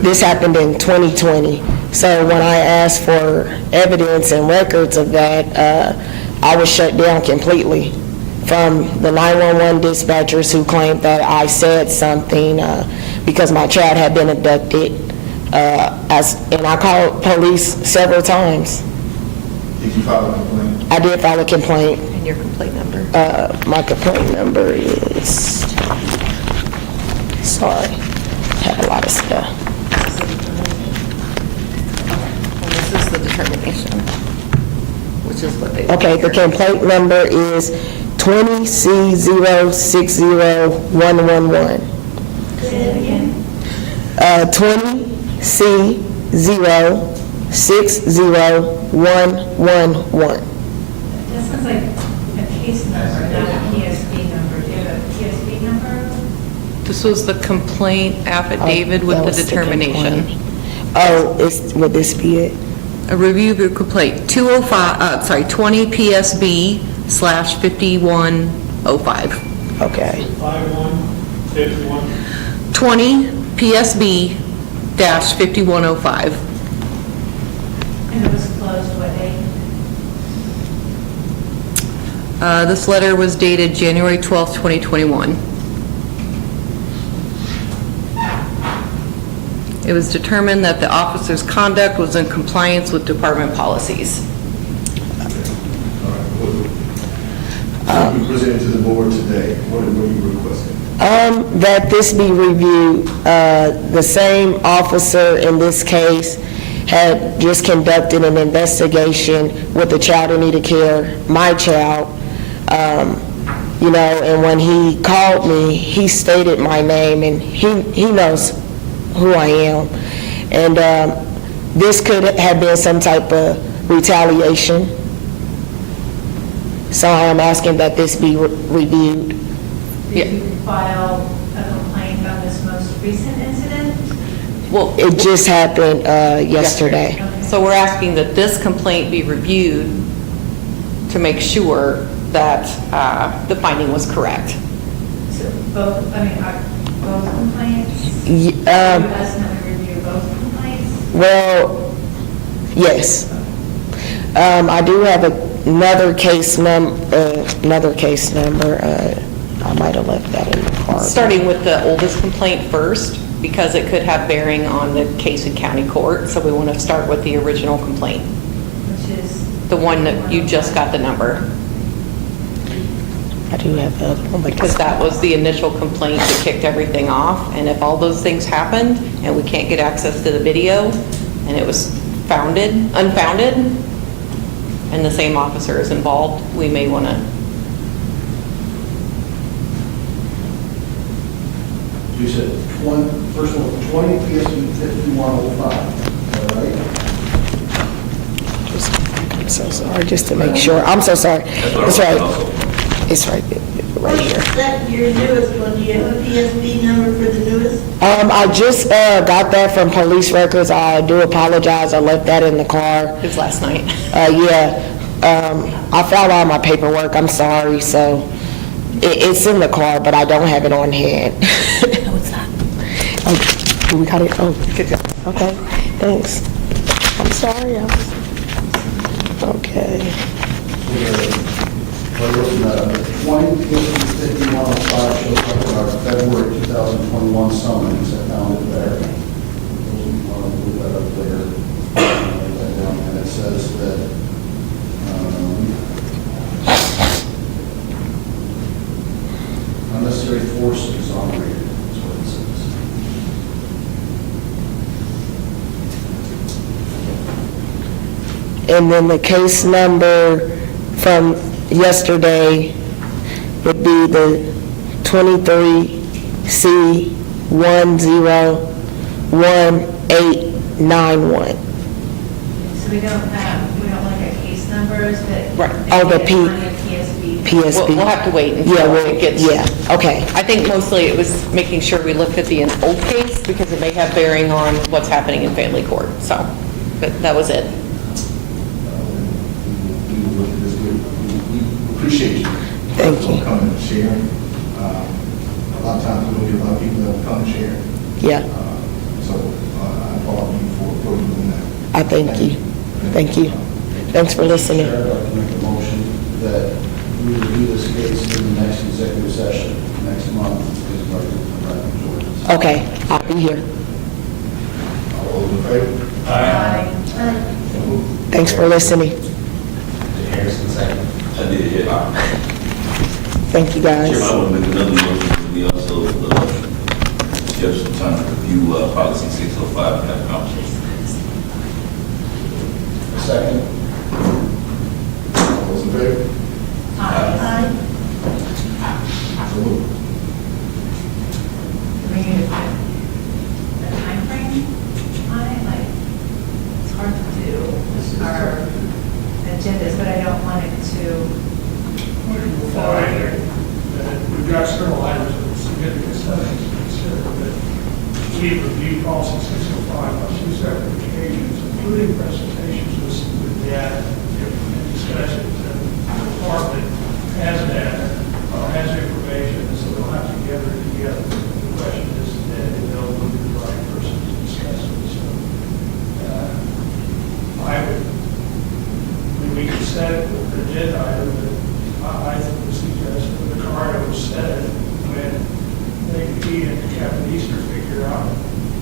This happened in 2020. So when I asked for evidence and records of that, I was shut down completely from the 911 dispatchers who claimed that I said something because my child had been abducted. And I called police several times. Did you file a complaint? I did file a complaint. And your complaint number? My complaint number is, sorry, had a lot of stuff. And this is the determination, which is what they. Okay, the complaint number is 20C060111. Say it again. 20C060111. That sounds like a case number, not a PSB number. Do you have a PSB number? This was the complaint affidavit with That the was determination. complaint. Would this be it? A review of your complaint, 20 PSB/5105. Okay. 5151. 20 PSB-5105. And it was closed what date? This letter was dated January 12th, 2021. It was determined that the officer's conduct was in compliance with department policies. All right. What you presented to the board today, what are you requesting? That this be reviewed. The same officer in this case had just conducted an investigation with a child in need of care, my child. And when he called me, he stated my name, and he knows who I am. And this could have been some type of retaliation. So I am asking that this be reviewed. Did you file a complaint about this most recent incident? Well, It just happened yesterday. so we're asking that this complaint be reviewed to make sure that the finding was correct. both, I mean, are both complaints? Y- You guys have to review both complaints? Well, yes. I do have another case number, I might have left that in the car. Starting with the oldest complaint first, because it could have bearing on the case in county court, so we want to start with the original complaint, Which is? the one that you just got the number, I do have the other one, because that was the initial complaint that kicked everything off, and if all those things happened, and we can't get access to the video, and it was unfounded, and the same officer is involved, we may want to. You said 20, first of all, 20 PSB 5105, is that right? I'm so sorry, just to make sure. I'm so sorry. It's right. It's right here. Is that your newest one? Do you have a PSB number for the newest? I just got that from police records. I do apologize. I left that in the car. It was last night. Yeah. I found all my paperwork. I'm sorry. So it's in the car, but I don't have it on hand. No, it's not. Oh, we got it. Oh, good job. Okay. Thanks. I'm sorry. Okay. We're looking at 20 PSB 5105 shows up in our February 2021 summons. I found it there. We'll move that up later. Write that down. And it says that unnecessary force exonerated, is what it says. And then the case number from yesterday would be the 23C101891. So we don't look at case numbers, but. Right. Oh, the maybe P- it's on your PSB. PSB. We'll have to wait Yeah, until well, it gets. yeah, okay. I think mostly it was making sure we looked at the old case because it may have bearing on what's happening in family court, so, but that was it. We will look at this. We appreciate you. Thank you. For coming and sharing. A lot of times we don't get a lot of people that will come and share. Yeah, So I applaud you for doing that. I thank you. Thank you. Thanks for listening. Chair, I'd like to make a motion that we review this case in the next executive session next month. Is going to come back and join us. Okay, I'll be here. All those in favor? Aye. Thanks for listening. Harrison, second. I did, yeah. Thank you, guys. Chairman, I want to make another motion. We also schedule some time to review policy 605 and have a conversation. Second. All those in favor? Aye. So moved. We need to put the timeframe on it, like, it's hard to do our agendas, but I don't want it to move forward. We've got several items of significant studies to consider, but we reviewed policy 605 on two separate occasions, including presentations with data and discussions. And the department has data, or has information, so they'll have to gather it together. The question is, then they'll be the right person to discuss it. So we could set it with an agenda item, but I would suggest that the card was set it when he and Captain Easter figure out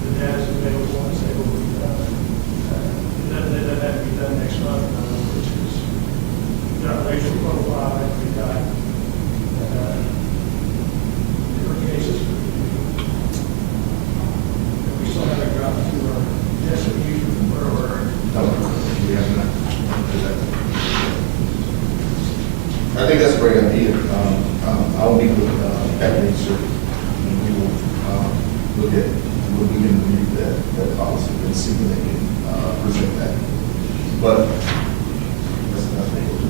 the data's available and say, well, we've done it. It doesn't have to be done next month, which is, we've got racial profile, and we've got different cases. And we still haven't gotten to our definition of where we're. We have not. I think that's a great idea. I'll meet with Captain Easter, and we will look at, we can review that policy and see when they can present that. But that's what we'll do.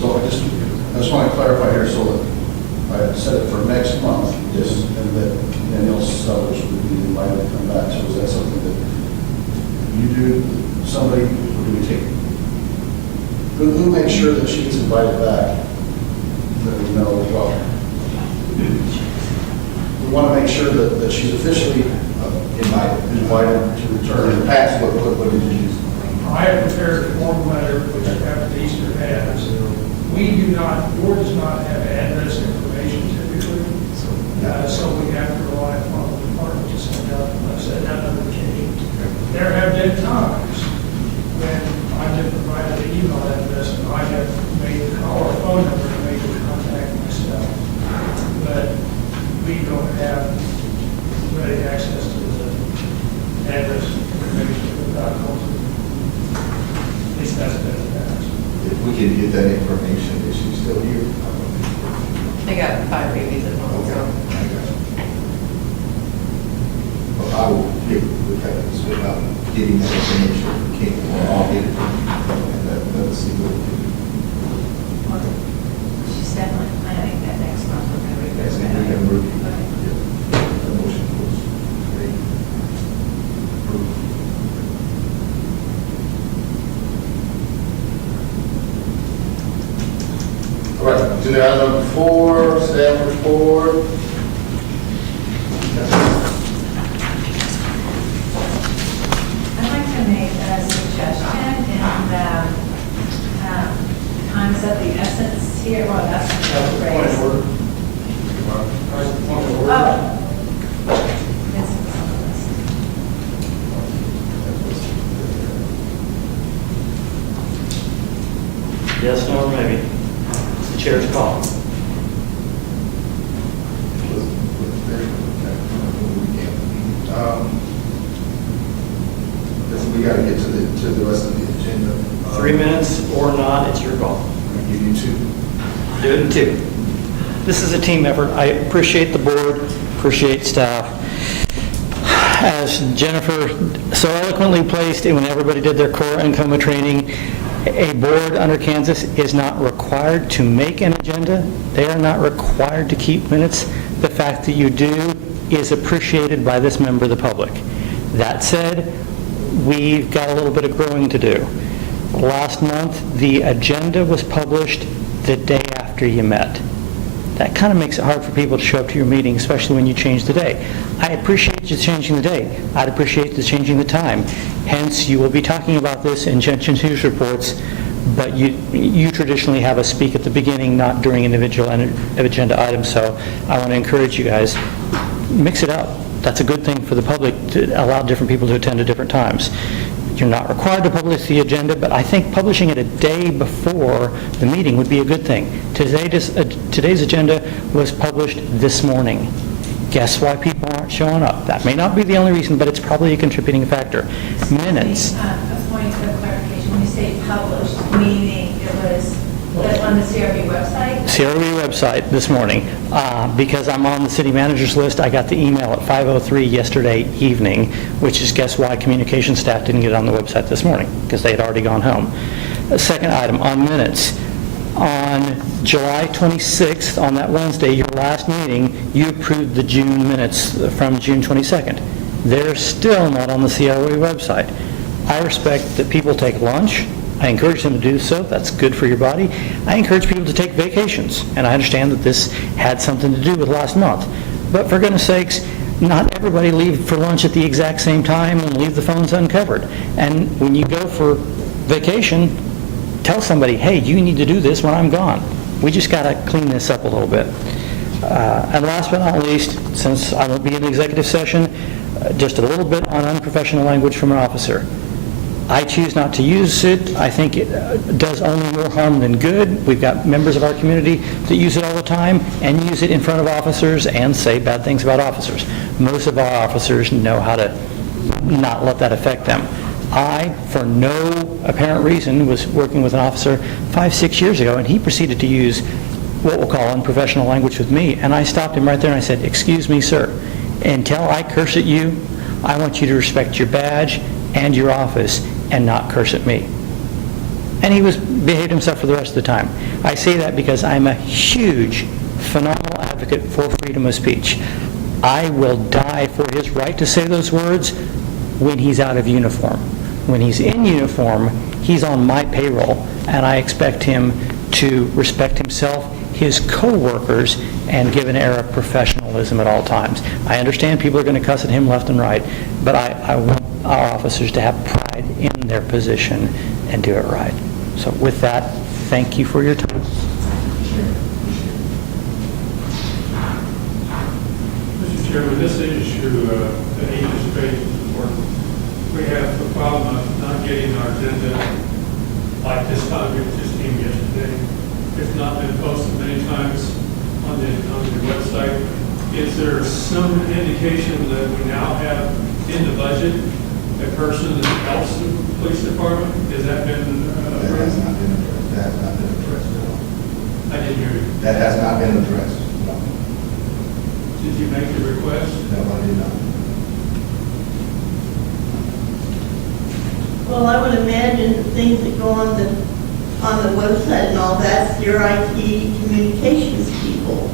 So I just want to clarify here, so that I set it for next month, just, and that Danielle Sellers would be invited to come back. So is that something that you do, somebody, who do we take? Who makes sure that she's invited back? That we know, well, we want to make sure that she's officially invited to return. In the past, what did you use? I have prepared a form letter, which after Easter has. We do not, board does not have address information typically, so we have to rely upon the department to send out, send out notifications. There have been times when I've been provided an email address and I have made the call or phone number and made the contact myself. But we don't have ready access to the address information without going to. At least that's been the past. If we can get that information, is she still here? They got 5 babies at home, Okay, so. I got you. Well, I will get with that, without getting that information from King, or I'll get it. And let's see what we can do. She's definitely planning that next month. We're going to review Yes, that. we can review. Okay. Yeah. The motion was made. Approved. All right, agenda item number 4, staff report. I'd like to make a suggestion in the times of the essence here, well, that's That's the point of phrase. order. That's the point of order. Oh. This is on the list. Yes, no, or maybe. It's the chair's call. We got to get to the rest of the agenda. 3 minutes or not, it's your call. I'll give you 2. Do it in 2. This is a team effort. I appreciate the board, appreciate staff. As Jennifer so eloquently placed it when everybody did their core and coma training, a board under Kansas is not required to make an agenda. They are not required to keep minutes. The fact that you do is appreciated by this member of the public. That said, we've got a little bit of growing to do. Last month, the agenda was published the day after you met. That kind of makes it hard for people to show up to your meeting, especially when you change the day. I appreciate you changing the day. I'd appreciate you changing the time. Hence, you will be talking about this in Genshin's news reports, but you traditionally have us speak at the beginning, not during individual agenda items. So I want to encourage you guys, mix it up. That's a good thing for the public to allow different people to attend at different times. You're not required to publish the agenda, but I think publishing it a day before the meeting would be a good thing. Today's agenda was published this morning. Guess why people aren't showing up? That may not be the only reason, but it's probably a contributing factor. Minutes. A point of clarification, when you say published, meaning it was on the CRB website? CRB website this morning. Because I'm on the city manager's list, I got the email at 5:03 yesterday evening, which is guess why communication staff didn't get it on the website this morning, because they had already gone home. Second item, on minutes. On July 26th, on that Wednesday, your last meeting, you approved the June minutes from June 22nd. They're still not on the CRB website. I respect that people take lunch. I encourage them to do so. That's good for your body. I encourage people to take vacations, and I understand that this had something to do with last month. But for goodness sakes, not everybody leave for lunch at the exact same time and leave the phones uncovered. And when you go for vacation, tell somebody, hey, you need to do this when I'm gone. We just got to clean this up a little bit. And last but not least, since I won't be in the executive session, just a little bit on unprofessional language from an officer. I choose not to use it. I think it does only more harm than good. We've got members of our community that use it all the time and use it in front of officers and say bad things about officers. Most of our officers know how to not let that affect them. I, for no apparent reason, was working with an officer 5-6 years ago, and he proceeded to use what we'll call unprofessional language with me, and I stopped him right there and I said, excuse me, sir, until I curse at you, I want you to respect your badge and your office and not curse at me. And he behaved himself for the rest of the time. I say that because I'm a huge, phenomenal advocate for freedom of speech. I will die for his right to say those words when he's out of uniform. When he's in uniform, he's on my payroll, and I expect him to respect himself, his co-workers, and give an air of professionalism at all times. I understand people are going to cuss at him left and right, but I want our officers to have pride in their position and do it right. So with that, thank you for your time. Mr. Chairman, this issue, the English page is important. We have the problem of not getting our agenda like this time, it just came yesterday. It's not been posted many times on the website. Is there some indication that we now have in the budget a person that helps the police department? Has that been? That has not been addressed. That has not been addressed at all. I didn't hear you. That has not been addressed. No. Did you make the request? No, I did not. Well, I would imagine the things that go on the website and all that's your IT communications people,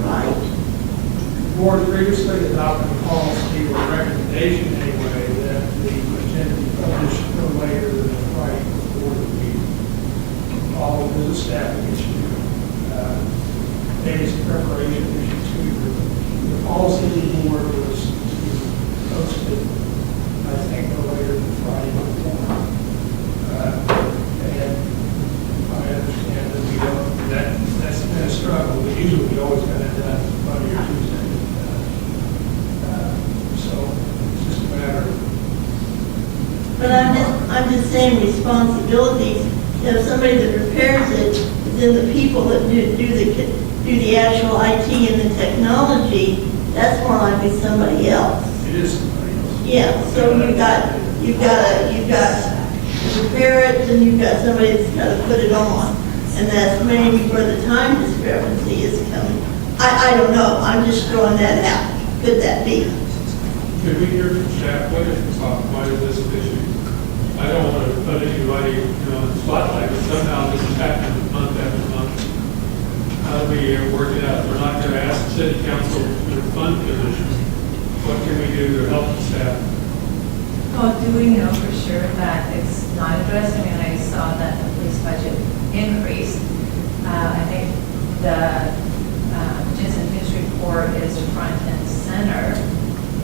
right? The board previously adopted a policy or recommendation anyway that the agenda be published no later than the Friday before the meeting. All of the staff gets you days of preparation issues to the policy of the board was to post it, I think, no later than Friday before. And I understand that we don't, that's been a struggle. We always got it done Monday or Tuesday. So it's just a matter of. But I'm just saying responsibilities. You know, somebody that repairs it, then the people that do the actual IT and the technology, that's more likely somebody else. It is somebody else. Yeah, so you've got to repair it, and you've got somebody that's got to put it on. And that's maybe where the time discrepancy is coming. I don't know, I'm just throwing that out. Could that be? Could we hear from staff, what is the top, why is this an issue? I don't want to put anybody, in the spotlight, but somehow this is happening month after month. How do we work it out? We're not going to ask the city council to fund positions. What can we do to help the staff? Well, do we know for sure that it's not addressed? I mean, I saw that the police budget increased. I think the Jensen News report is front and center.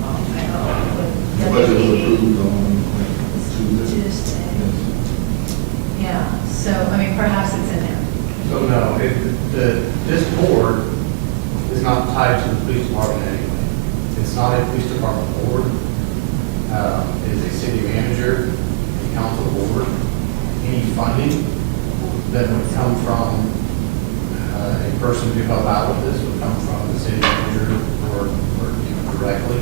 I know with The budget was WPD. approved on Tuesday. Tuesday. Yeah, so, I mean, perhaps it's in there. So no, this board is not tied to the police department anyway. It's not a police department board. It is a city manager, a council board. Any funding that would come from a person to help out with this would come from the city manager or directly.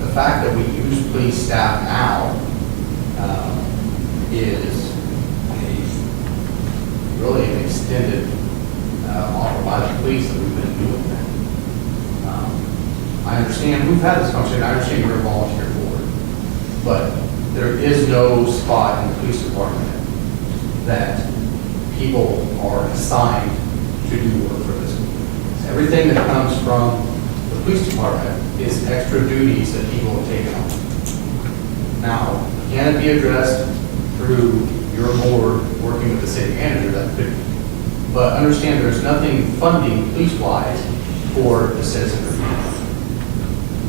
The fact that we use police staff now is really an extended offer by the police that we've been doing that. I understand, we've had this conversation, I understand you're a volunteer board, but there is no spot in the police department that people are assigned to do work for this. Everything that comes from the police department is extra duties that people have taken on. Now, can it be addressed through your board working with the city manager? That could be. But understand there's nothing funding police-wise for the citizen review.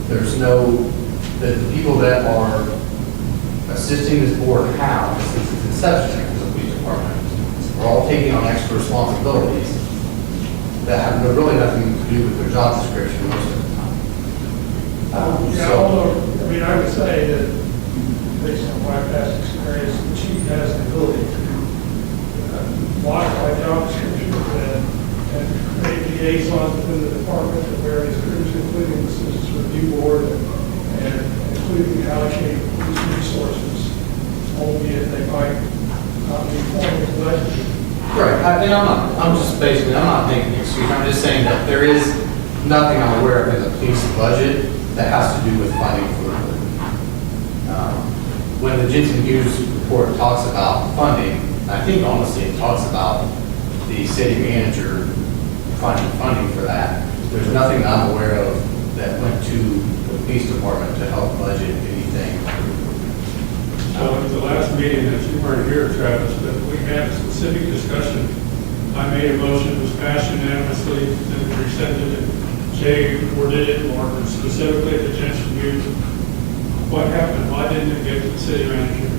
There's no, the people that are assisting this board now, since its inception as a police department, are all taking on extra responsibilities that have really nothing to do with their job description most of the time. Yeah, although, I mean, I would say that based on my past experience, the chief has the ability to modify job descriptions and create liaisons within the department to various groups, including the Citizens Review Board and including allocate these resources, albeit they might not be formally budgeted. Right, I'm just basically, I'm not making an excuse, I'm just saying that there is nothing I'm aware of in the police budget that has to do with funding for the board. When the Jensen Hughes report talks about funding, I think honestly it talks about the city manager finding funding for that. There's nothing that I'm aware of that went to the police department to help budget anything So at the last meeting, that you weren't here, Travis, but we had a specific discussion. I made a motion, it was passed unanimously, then we rescinded it. Jay worded it more specifically at the Jensen Youth. What happened? Why didn't it get to the city manager?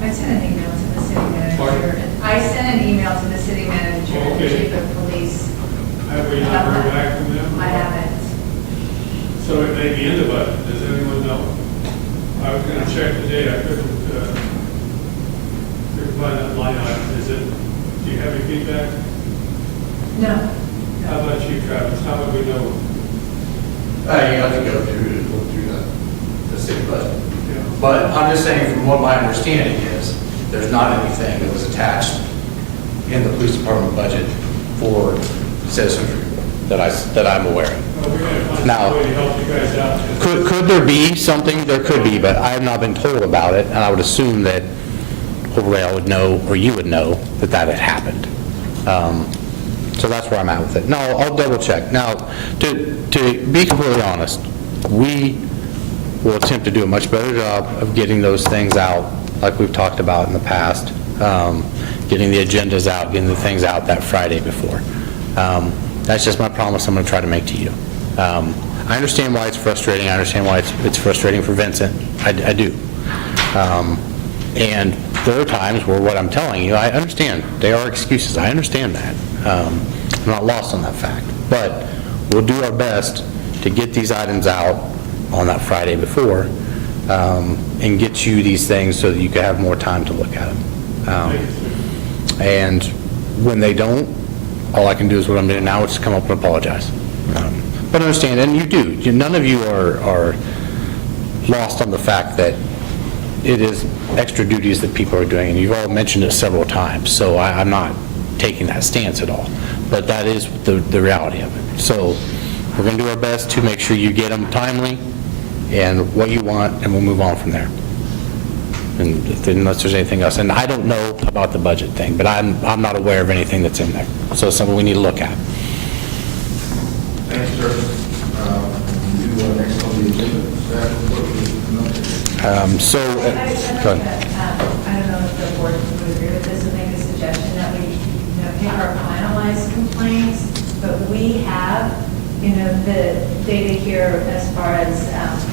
I sent an email to the city manager. Pardon? I sent an email to the city manager and the Okay. chief of police. Have we not heard back from them? I haven't. So it may be in the budget. Does anyone know? I was gonna check today. I couldn't find that line item. Is it, do you have any feedback? No. How about you, Travis? How would we know? You have to go through the city budget. Yeah. But I'm just saying, from what my understanding is, there's not anything that was attached in the police department budget for citizens report that I'm aware of. Well, we're gonna find Now- a way to help you guys out. Could there be something? There could be, but I have not been told about it, and I would assume that hopefully I would know, or you would know, that that had happened. So that's where I'm at with it. No, I'll double check. Now, to be completely honest, we will attempt to do a much better job of getting those things out, like we've talked about in the past, getting the agendas out, getting the things out that Friday before. That's just my promise I'm going to try to make to you. I understand why it's frustrating. I understand why it's frustrating for Vincent. I do. And there are times where what I'm telling you, I understand. They are excuses. I understand that. I'm not lost on that fact. But we'll do our best to get these items out on that Friday before and get you these things so that you can have more time to look at them. And when they don't, all I can do is what I'm doing now, which is come up and apologize. But understand, and you do, none of you are lost on the fact that it is extra duties that people are doing, and you've all mentioned it several times, so I'm not taking that stance at all. But that is the reality of it. So we're going to do our best to make sure you get them timely and what you want, and we'll move on from there. And unless there's anything else, and I don't know about the budget thing, but I'm not aware of anything that's in there. So it's something we need to look at. Thanks, sir. Next on the agenda, staff report. Go ahead. I don't know if the board would agree with this and make a suggestion that we, pick our finalized complaints, but we have, the data here as far as,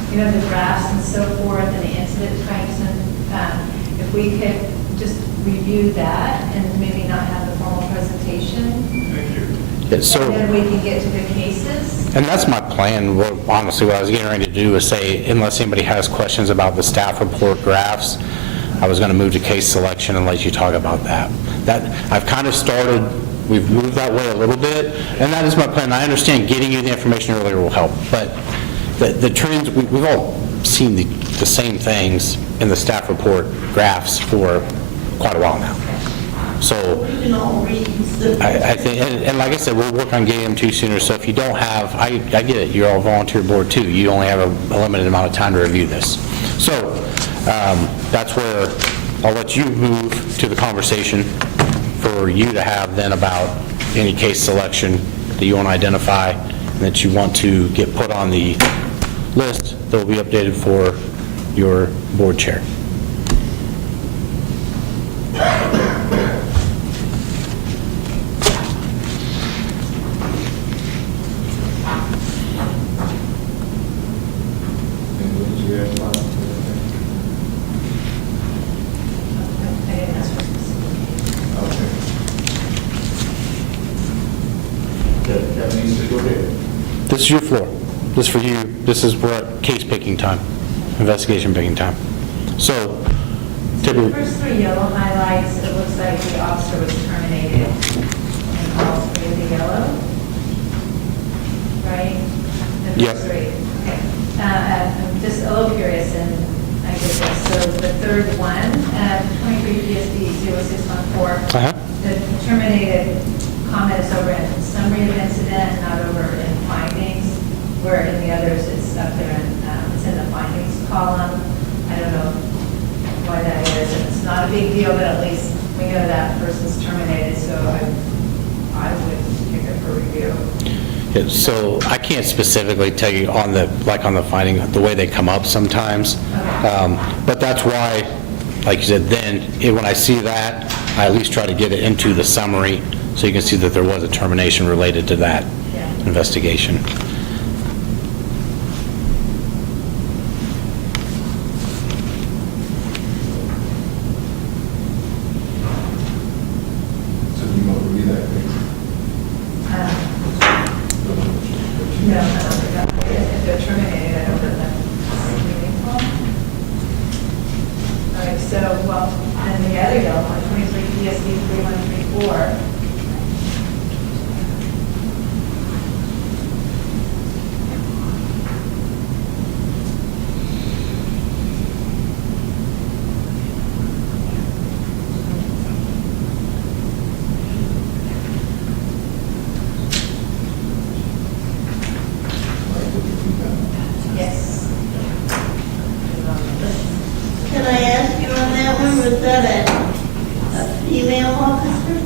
the graphs and so forth and the incident types, and if we could just review that and maybe not have the formal presentation. Thank you. Yeah, so- And then we can get to the cases. And that's my plan. Honestly, what I was getting ready to do is say, unless anybody has questions about the staff report graphs, I was going to move to case selection and let you talk about that. I've kind of started, we've moved that way a little bit, and that is my plan. I understand getting you the information earlier will help, but the trends, we've all seen the same things in the staff report graphs for quite a while now. So We can all read. I think, and like I said, we'll work on getting them to you sooner, so if you don't have, I get it, you're all volunteer board too, you only have a limited amount of time to review this. So that's where I'll let you move to the conversation for you to have then about any case selection that you want to identify and that you want to get put on the list that will be updated for your board chair. This is your floor. This is for you. This is where case picking time, investigation picking time. So The typically, first three yellow highlights, it looks like the officer was terminated in all three of the yellow, right? The Yep. first three. Okay. I'm just a little curious, and I get this. So the third one, 23 PSD 0614, Uh-huh. the terminated comment is over in summary of incident, not over in findings, where in the others it's up there, and it's in the findings column. I don't know why that is, and it's not a big deal, but at least we know that person's terminated, so I would pick it for review. Yeah, so I can't specifically tell you on the finding, the way they come up sometimes. But that's why, like you said, then, when I see that, I at least try to get it into the summary, so you can see that there was a termination related to that investigation. So you want to read that, please? No, I don't think that, if they're terminated, I don't think that's meaningful. All right, so, well, and the other yellow one, 23 PSD 3134. Yes. Can I ask you on that one, was that a female officer?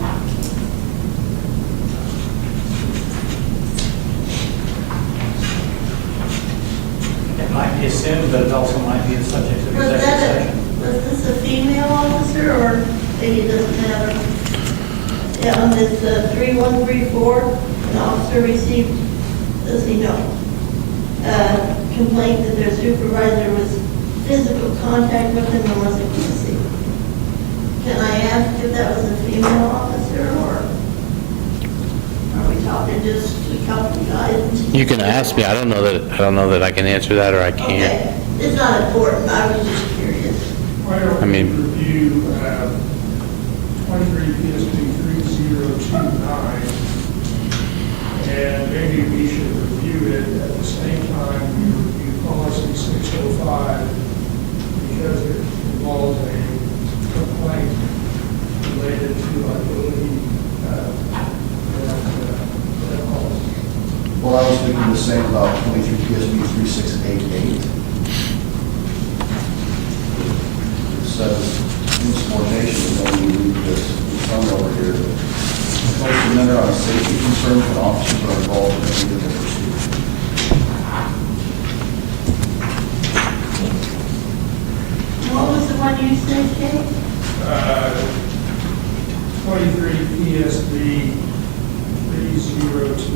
It might be assumed, but it also might be the subject of Was executive that session. was this a female officer, or maybe it doesn't matter? Yeah, on this 3134, an officer received, does he know? Complaint that their supervisor was physical contact with him and wasn't kissing. Can I ask if that was a female officer, or are we talking just a couple of guys? You can ask me, I don't know that I can answer that, or I can't. Okay, it's not important, I was just curious. Why don't I we mean- review 23 PSP 3029, and maybe we should review it at the same time we review policy 605, because it involves a complaint related to, I believe, that policy. Well, I was thinking the same about 23 PSB 3688. It says insubordination, and we read this summary over here. Post amendment on safety concerns when officers are involved in individual pursuit. What was the one you said, Kate? 23 PSB 3029.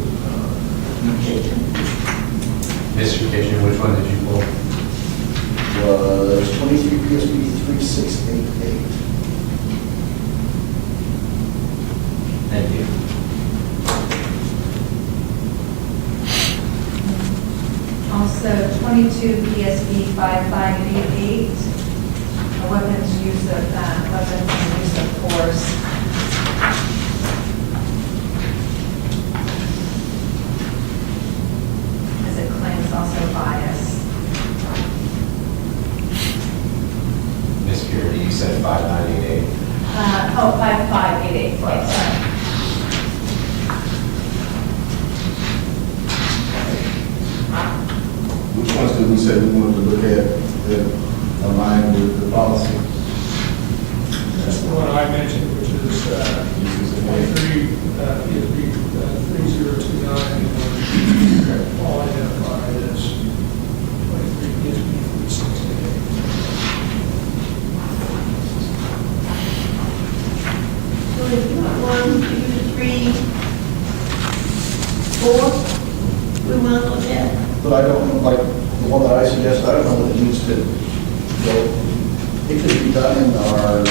Mr. Kitchen, which one did you pull? Was 23 PSB 3688. Thank you. Also, 22 PSB 5588, a weapons use of, weapons and use of force. As it claims also bias. Ms. Purity, you said 5988. 5588, sorry. Which ones did we say we wanted to look at that align with the policy? That's the one I mentioned, which is 23 PSB 3029, and all identified as 23 PSB 3688. So if you want 1, 2, 3, 4, we want to look at. But I don't, like, the one that I suggested, I don't know that it needs to go, it could be done in our,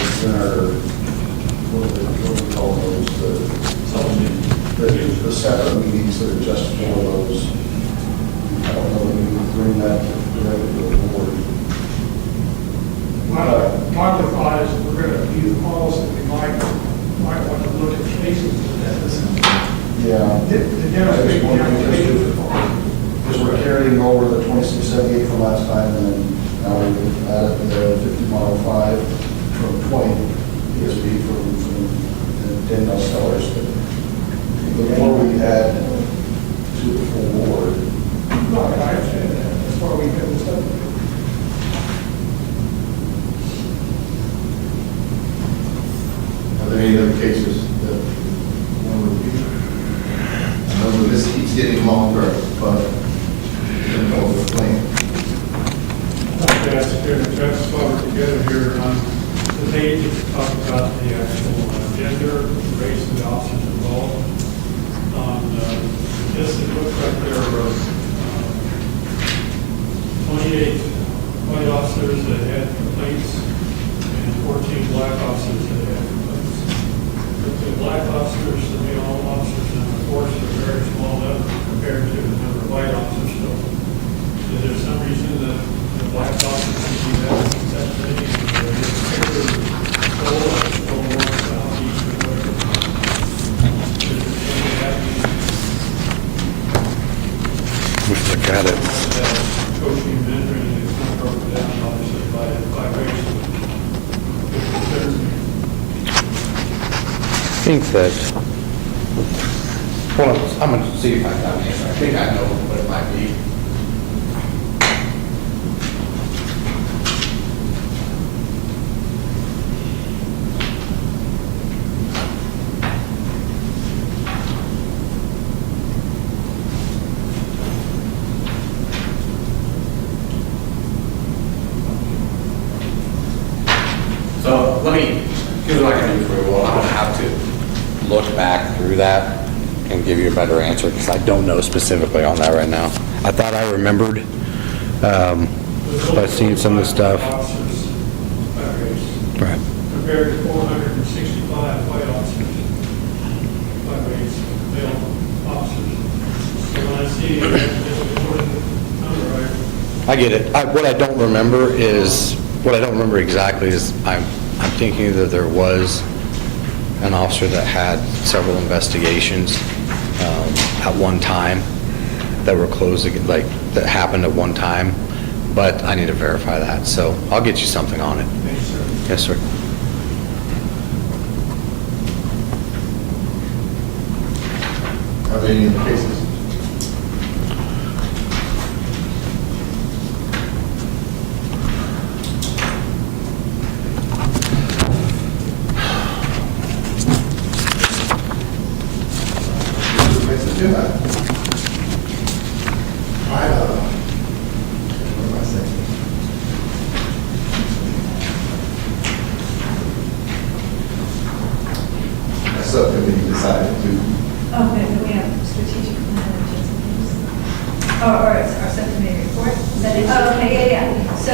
what do we call those, the separate meetings that are just for those. I don't know that we would bring that directly to the board. My thought is, if we're going to review the policy, we might want to look at cases that Yeah. to demonstrate the application of the policy. Because we're carrying over the 2678 from last time, and then now we've added the 5105 from 20 PSB from Danielle Sellers. But the more we add to the full board, No, I understand that. That's why we have this up. Are there any other cases that one would be? I know that this keeps getting longer, but it's an over plan. Okay, that's what we're together here on the page, it's talk about the actual gender, race of the officers involved. On this, it looks like there were 28 white officers that had complaints and 14 black officers that had complaints. The black officers, the male officers in the force are a very small number compared to the number of white officers. So is there some reason that the black officers should be that many? Is there a particular goal or more south, east, or whatever? Is there something happening We look at it. that coaching, mentoring is not broken down obviously by race? It concerns me. I think that, Well, I'm gonna see if I got an answer. I think I know what it might be. So here's what I can do for you. Well, I'm gonna have to look back through that and give you a better answer, because I don't know specifically on that right now. I thought I remembered, by seeing some of the stuff. Officers by race, Right. compared to 465 white officers by race, male officers. So when I see this important number, I get it. What I don't remember exactly is, I'm thinking that there was an officer that had several investigations at one time that were closed, like, that happened at one time, but I need to verify that, so I'll get you something on it. thanks, sir. Yes, sir. Are there any other cases? Subcommittee decided to, Okay, so we have strategic plan and just things. Or it's our subcommittee report? Is that it? Oh, okay, yeah. So,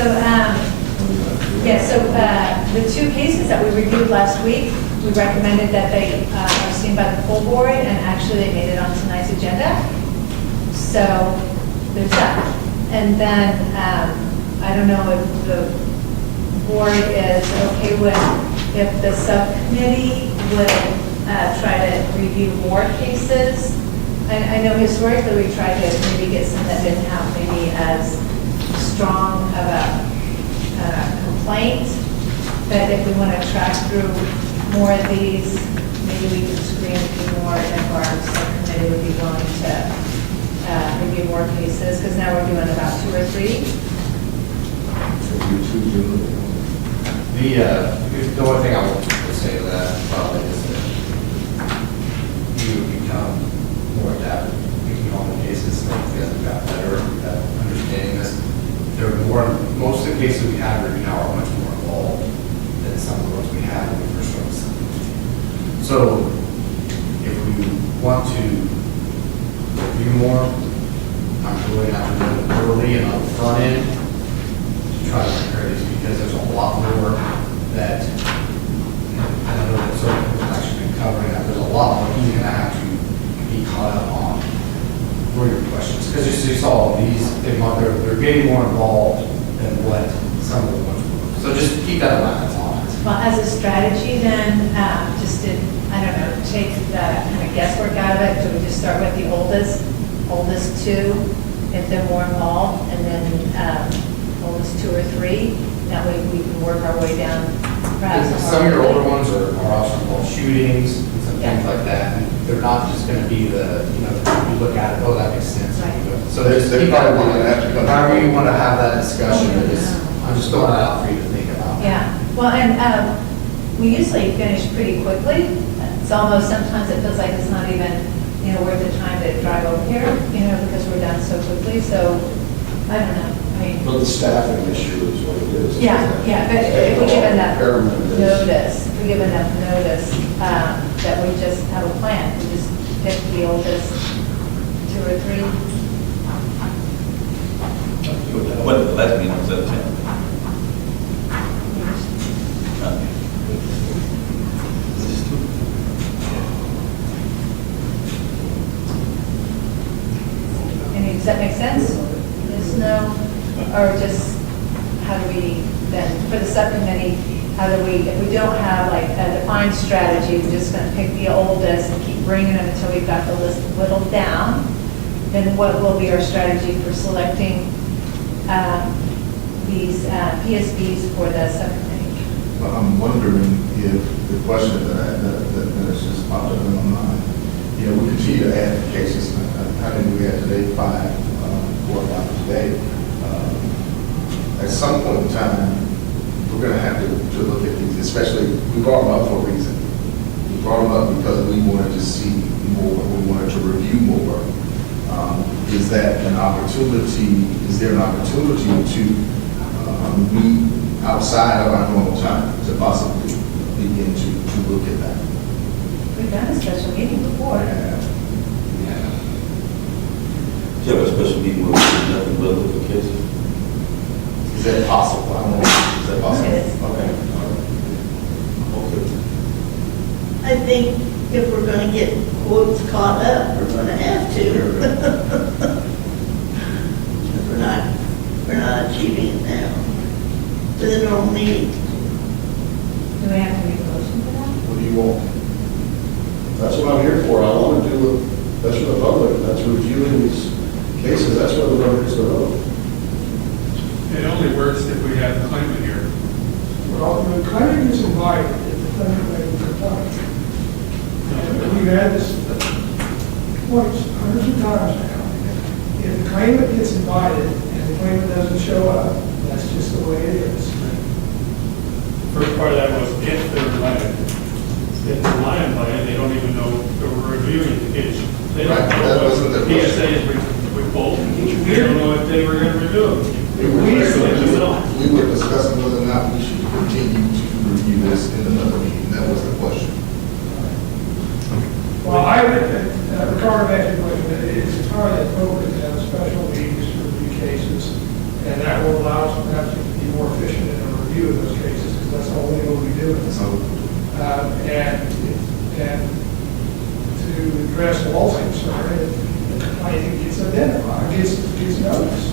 the two cases that we reviewed last week, we recommended that they are seen by the full board, and actually they made it on tonight's agenda. So, there's that. And then, I don't know if the board is okay with, if the subcommittee would try to review more cases. I know historically we tried to maybe get some that didn't have maybe as strong of a complaint, but if we want to track through more of these, maybe we could screen a few more if our subcommittee would be willing to review more cases, because now we're doing about 2 or 3. The only thing I would say to that probably is that you would become more adept at picking on the cases, so you guys have got better at understanding this. Most of the cases we have right now are much more involved than some of the ones we had when we first started something. So if we want to review more, I'm going to have to do it early and on the front end to try to compare these, because there's a lot more that, I don't know that certain people have actually been covering that. There's a lot more he's going to have to be caught up on for your questions. Because you saw these, they're getting more involved than what some of the ones were. So just keep that in mind, that's all. Well, as a strategy then, just to, I don't know, take the kind of guesswork out of it, do we just start with the oldest 2, if they're more involved, and then oldest 2 or 3? That way we can work our way down. Perhaps Some of your older ones are also involved shootings and some Yeah. things like that. And they're not just going to be you look at it, oh, that makes sense. Right. So just They're keep that in probably gonna have to mind. come- However you want to have that discussion, I'm just throwing that out for you to think about. Yeah, well, and we usually finish pretty quickly. It's almost, sometimes it feels like it's not even, worth the time to drive over here, because we're done so quickly, so, I don't know, I mean. But the staffing issue is what it is. Yeah, but if we give enough Paramount is- notice, if we give enough notice, that we just have a plan, we just pick the oldest 2 or 3. What, the last meeting was at 10? And does that make sense? Yes, no, or just, how do we then, for the subcommittee, how do we, if we don't have like a defined strategy, we're just gonna pick the oldest and keep bringing them until we've got the list whittled down, then what will be our strategy for selecting these PSBs for the subcommittee? Well, I'm wondering if the question that has just popped up in my mind, we continue to add cases. How many do we have today? 5, 4 or 5 today. At some point in time, we're going to have to look at these, especially, we brought them up for a reason. We brought them up because we wanted to see more, we wanted to review more. Is that an opportunity, is there an opportunity to meet outside of our normal time to possibly begin to look at that? We've done a special meeting before. Do you have a special meeting where we do nothing but look at cases? Is that possible? I don't know. Is that possible? It is. Okay. Okay. I think if we're gonna get quotes caught up, we're gonna have to. We're not achieving it now. For the normal meeting. Do we have to make a motion for that? What do you want? That's what I'm here for. I want to do it, that's for the public, that's reviewing these cases, that's what the vote is about. It only works if we have the claimant here. Well, the claimant is invited if the claimant makes a complaint. And we've had this once, hundreds of times now. If the claimant gets invited and the claimant doesn't show up, that's just the way it is. First part of that was if they're invited. If they're not invited, they don't even know that we're reviewing the case. They don't Right, that know wasn't what the question. PSAs we pulled. They don't know if they were going to review them. We were discussing whether or not we should continue to review this in another meeting. That was the question. Well, I would, Ricardo mentioned, it's entirely appropriate to have special meetings to review cases, and that will allow us perhaps to be more efficient in our review of those cases, because that's all we will be doing. And to address Walt's concern, the complainant gets identified, gets noticed,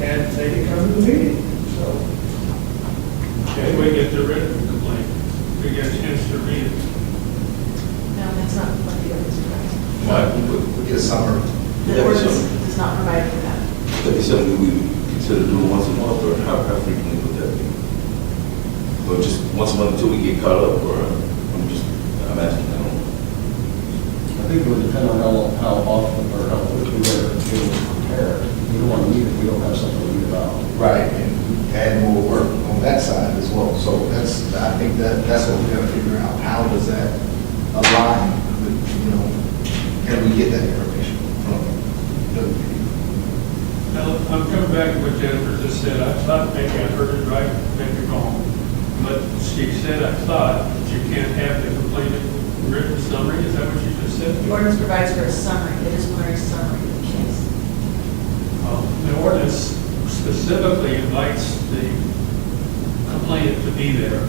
and they can come to the meeting, so. If we get the written complaint, we get a chance to read it. No, that's not what the ordinance provides. We get a summary. The ordinance does not provide for that. That'd be something we would consider doing once a month, or how frequently would that be? Or just once a month until we get caught up, or I'm asking, I don't know. I think it would depend on how often or how quickly we're able to prepare. We don't want to meet if we don't have something to read about. Right, and add more work on that side as well. So I think that's what we got to figure out. How does that align with, can we get that information from the people? Now, I'm coming back to what Jennifer just said. I thought maybe I heard it right, maybe wrong. But she said, I thought that you can't have the completed written summary. Is that what you just said? The ordinance provides for a summary, a disciplinary summary of the case. The ordinance specifically invites the complainant to be there.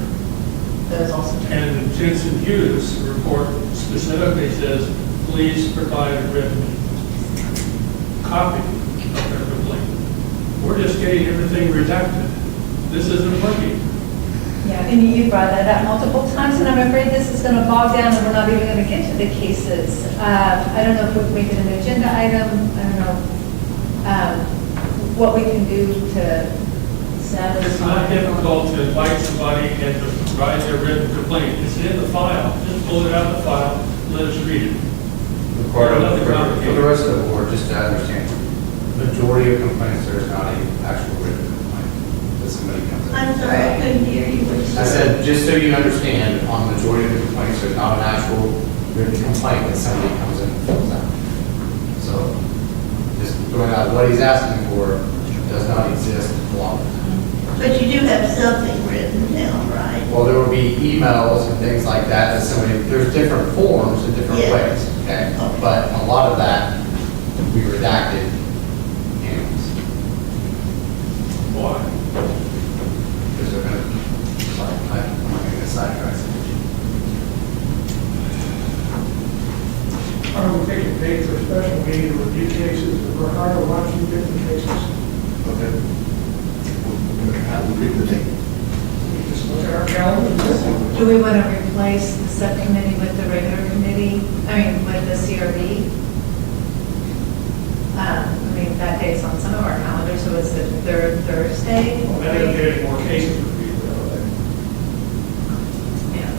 That is also true. And Jensen Hughes' report specifically says, please provide a written copy of their complaint. We're just getting everything redacted. This isn't working. Yeah, and you brought that up multiple times, and I'm afraid this is going to bog down, and we're not even going to get to the cases. I don't know if we can make it an agenda item. I don't know what we can do to establish. It's not difficult to invite somebody and to provide their written complaint. It's in the file. Just pull it out of the file, let us read it. Ricardo, for the rest of the board, just to understand, majority of complaints, there's not an actual written complaint that somebody comes in. I'm sorry, I couldn't hear you. What you I said, just so you understand, on the majority of the complaints, there's not an actual there'd be a complaint that somebody comes in and fills out. So just throwing out what he's asking for does not exist longer. But you do have something written down, right? Well, there will be emails and things like that, that somebody, there's different forms in different Yeah. ways, okay? But a lot of that we redacted anyways. Why? Because they're gonna, sorry, I'm not gonna get sidetracked. Are we taking date for a special meeting to review cases, Ricardo, why don't you get the cases? Okay. We'll pick the date. We just look at our calendar. Do we want to replace the subcommittee with the regular committee, with the CRB? That day's on some of our calendars, so it's the third Thursday. Well, then we're getting more cases reviewed, Yeah,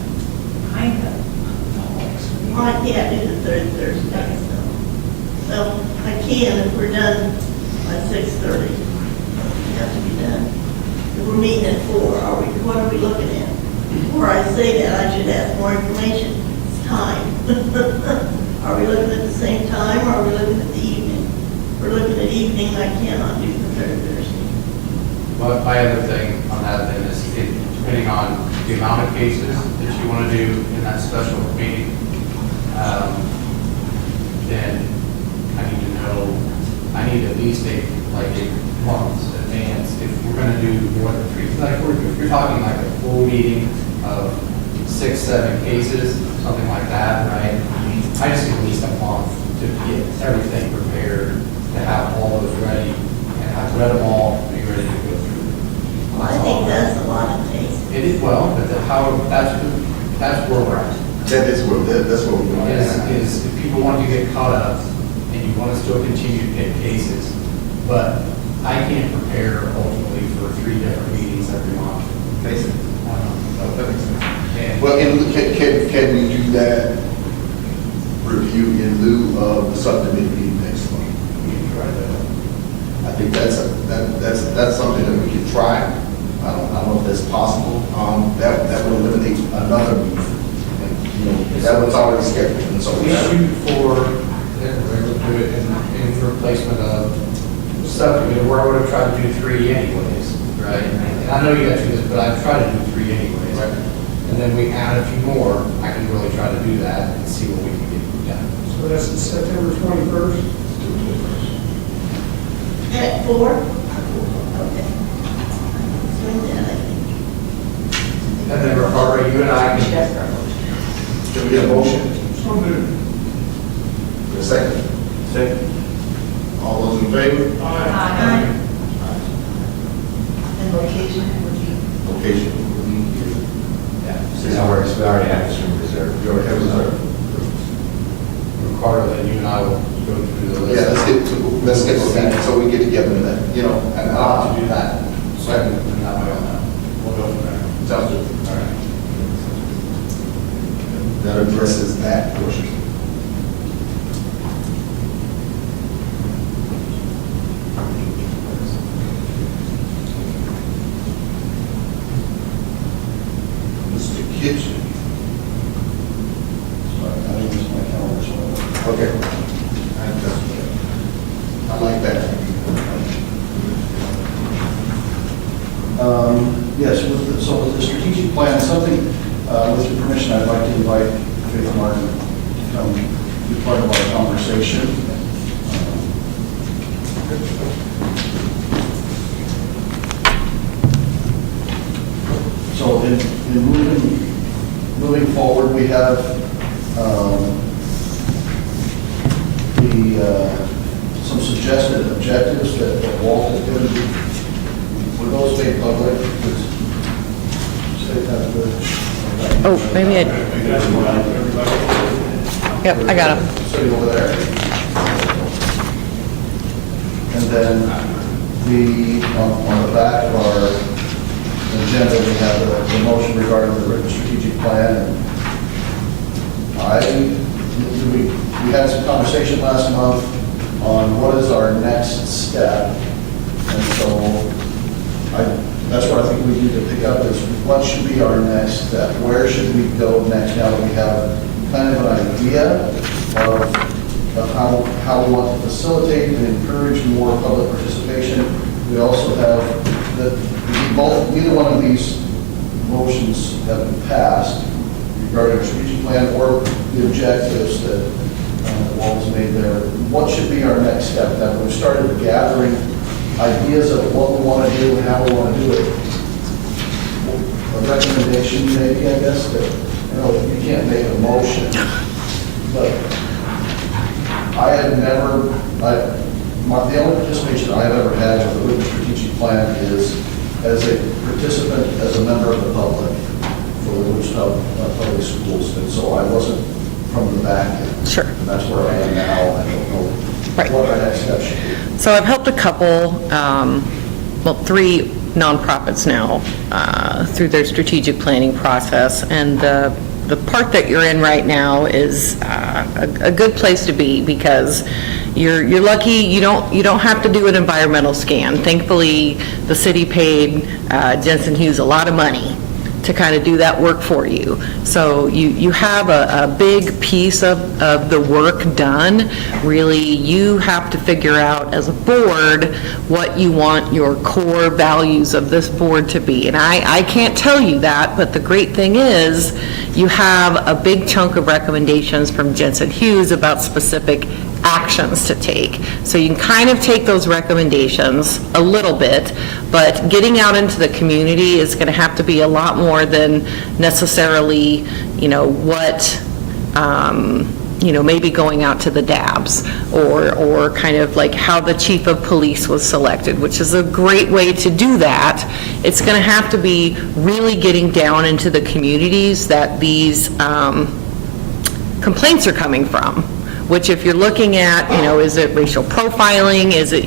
kind of. Well, I can't do the third Thursday, so. Well, I can if we're done by 6:30. We have to be done. If we're meeting at 4, what are we looking at? Before I say that, I should ask more information. It's time. Are we looking at the same time, or are we looking at the evening? If we're looking at evening, I cannot do the third Thursday. But my other thing on that then is, depending on the amount of cases that you want to do in that special meeting, then I need to know, I need at least a month's advance if we're going to do more than 3. Like, if you're talking like a full meeting of 6, 7 cases, something like that, right? I just need at least a month to get everything prepared, to have all those ready, and have read them all, be ready to go through. Well, I think that's a lot of cases. It is, well, but that's where we're at. That's where we're going. Is if people want to get caught up and you want to still continue to pick cases, but I can't prepare ultimately for 3 different meetings every month. Makes sense. That makes sense. And Well, and can we do that review in lieu of the subcommittee meeting next month? we can try that. I think that's something that we can try. I don't know if that's possible. That would eliminate another meeting. That was already scheduled, and so We shoot for, and we're going to do it in replacement of subcommittee, where I would have tried to do 3 anyways, right? And I know you guys do this, but I've tried to do 3 anyways. Right. And then we add a few more, I can really try to do that and see what we can get done. So that's September 21st. At 4? Okay. Swing that, I think. And then Ricardo, you and I can, can we get a motion? So moved. For a second? Second. All those in favor? Aye. And location would be, Location. Yeah, so that works, we already have this room reserved. You already have reserved. Ricardo, then you and I will go through the list. Yeah, let's get so we get together and that, and I'll have to do that. Second, and that way I'll know. We'll go from there. sounds good. All right. That addresses that portion. Mr. Kitchen. Sorry, I didn't use my calendar, so. Okay. I like that. Yes, so with the strategic plan, something, with your permission, I'd like to invite Faith Martin to come be part of our conversation. So in moving forward, we have some suggested objectives that Walt is going to do. Were those made public? Oh, maybe I, yep, I got them. Sitting over there. And then on the back of our agenda, we have the motion regarding the written strategic plan. And we had some conversation last month on what is our next step. And so that's what I think we need to pick up is what should be our next step? Where should we go next now that we have kind of an idea of how we want to facilitate and encourage more public participation. We also have neither one of these motions have been passed regarding our strategic plan or the objectives that Walt has made there. What should be our next step? Now, we've started gathering ideas of what we want to do and how we want to do it. A recommendation maybe, I guess, that, you can't make a motion, but I have never, the only participation I've ever had with the written strategic plan is as a participant, as a member of the public for the Wichita Public Schools. And so I wasn't from the back end. Sure. And that's where I am now. I don't know what our next step should be. So I've helped a couple, 3 nonprofits now through their strategic planning process, and the part that you're in right now is a good place to be because you're lucky you don't have to do an environmental scan. Thankfully, the city paid Jensen Hughes a lot of money to kind of do that work for you. So you have a big piece of the work done. Really, you have to figure out as a board what you want your core values of this board to be. And I can't tell you that, but the great thing is you have a big chunk of recommendations from Jensen Hughes about specific actions to take. So you can kind of take those recommendations a little bit, but getting out into the community is going to have to be a lot more than necessarily, what, maybe going out to the DABs or kind of like how the chief of police was selected, which is a great way to do that. It's going to have to be really getting down into the communities that these complaints are coming from. Which if you're looking at, is it racial profiling? Is it,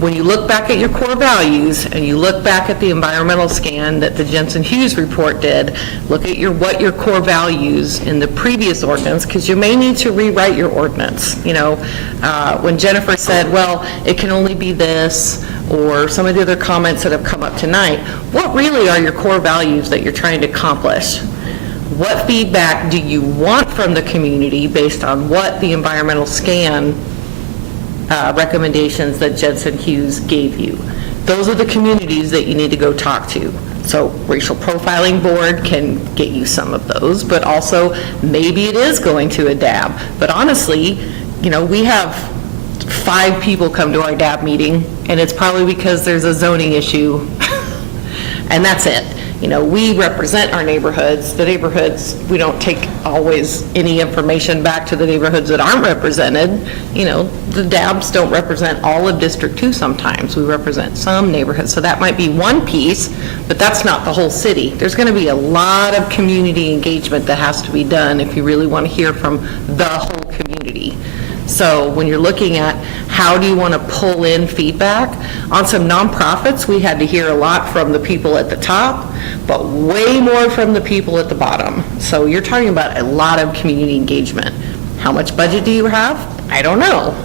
when you look back at your core values and you look back at the environmental scan that the Jensen Hughes report did, look at what your core values in the previous ordinance, because you may need to rewrite your ordinance. When Jennifer said, well, it can only be this, or some of the other comments that have come up tonight, what really are your core values that you're trying to accomplish? What feedback do you want from the community based on what the environmental scan recommendations that Jensen Hughes gave you? Those are the communities that you need to go talk to. So racial profiling board can get you some of those, but also maybe it is going to a DAB. But honestly, we have 5 people come to our DAB meeting, and it's probably because there's a zoning issue, and that's it. We represent our neighborhoods. The neighborhoods, we don't take always any information back to the neighborhoods that aren't represented. The DABs don't represent all of District 2 sometimes. We represent some neighborhoods. So that might be one piece, but that's not the whole city. There's going to be a lot of community engagement that has to be done if you really want to hear from the whole community. So when you're looking at how do you want to pull in feedback, on some nonprofits, we had to hear a lot from the people at the top, but way more from the people at the bottom. So you're talking about a lot of community engagement. How much budget do you have? I don't know.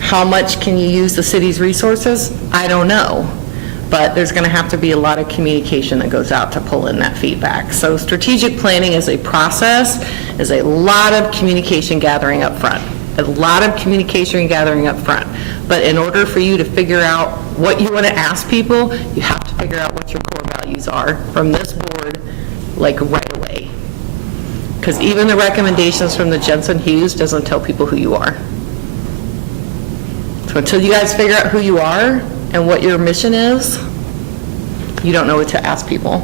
How much can you use the city's resources? I don't know. But there's going to have to be a lot of communication that goes out to pull in that feedback. So strategic planning is a process, is a lot of communication gathering up front. A lot of communication gathering up front. But in order for you to figure out what you want to ask people, you have to figure out what your core values are from this board, like right away. Because even the recommendations from the Jensen Hughes doesn't tell people who you are. So until you guys figure out who you are and what your mission is, you don't know what to ask people.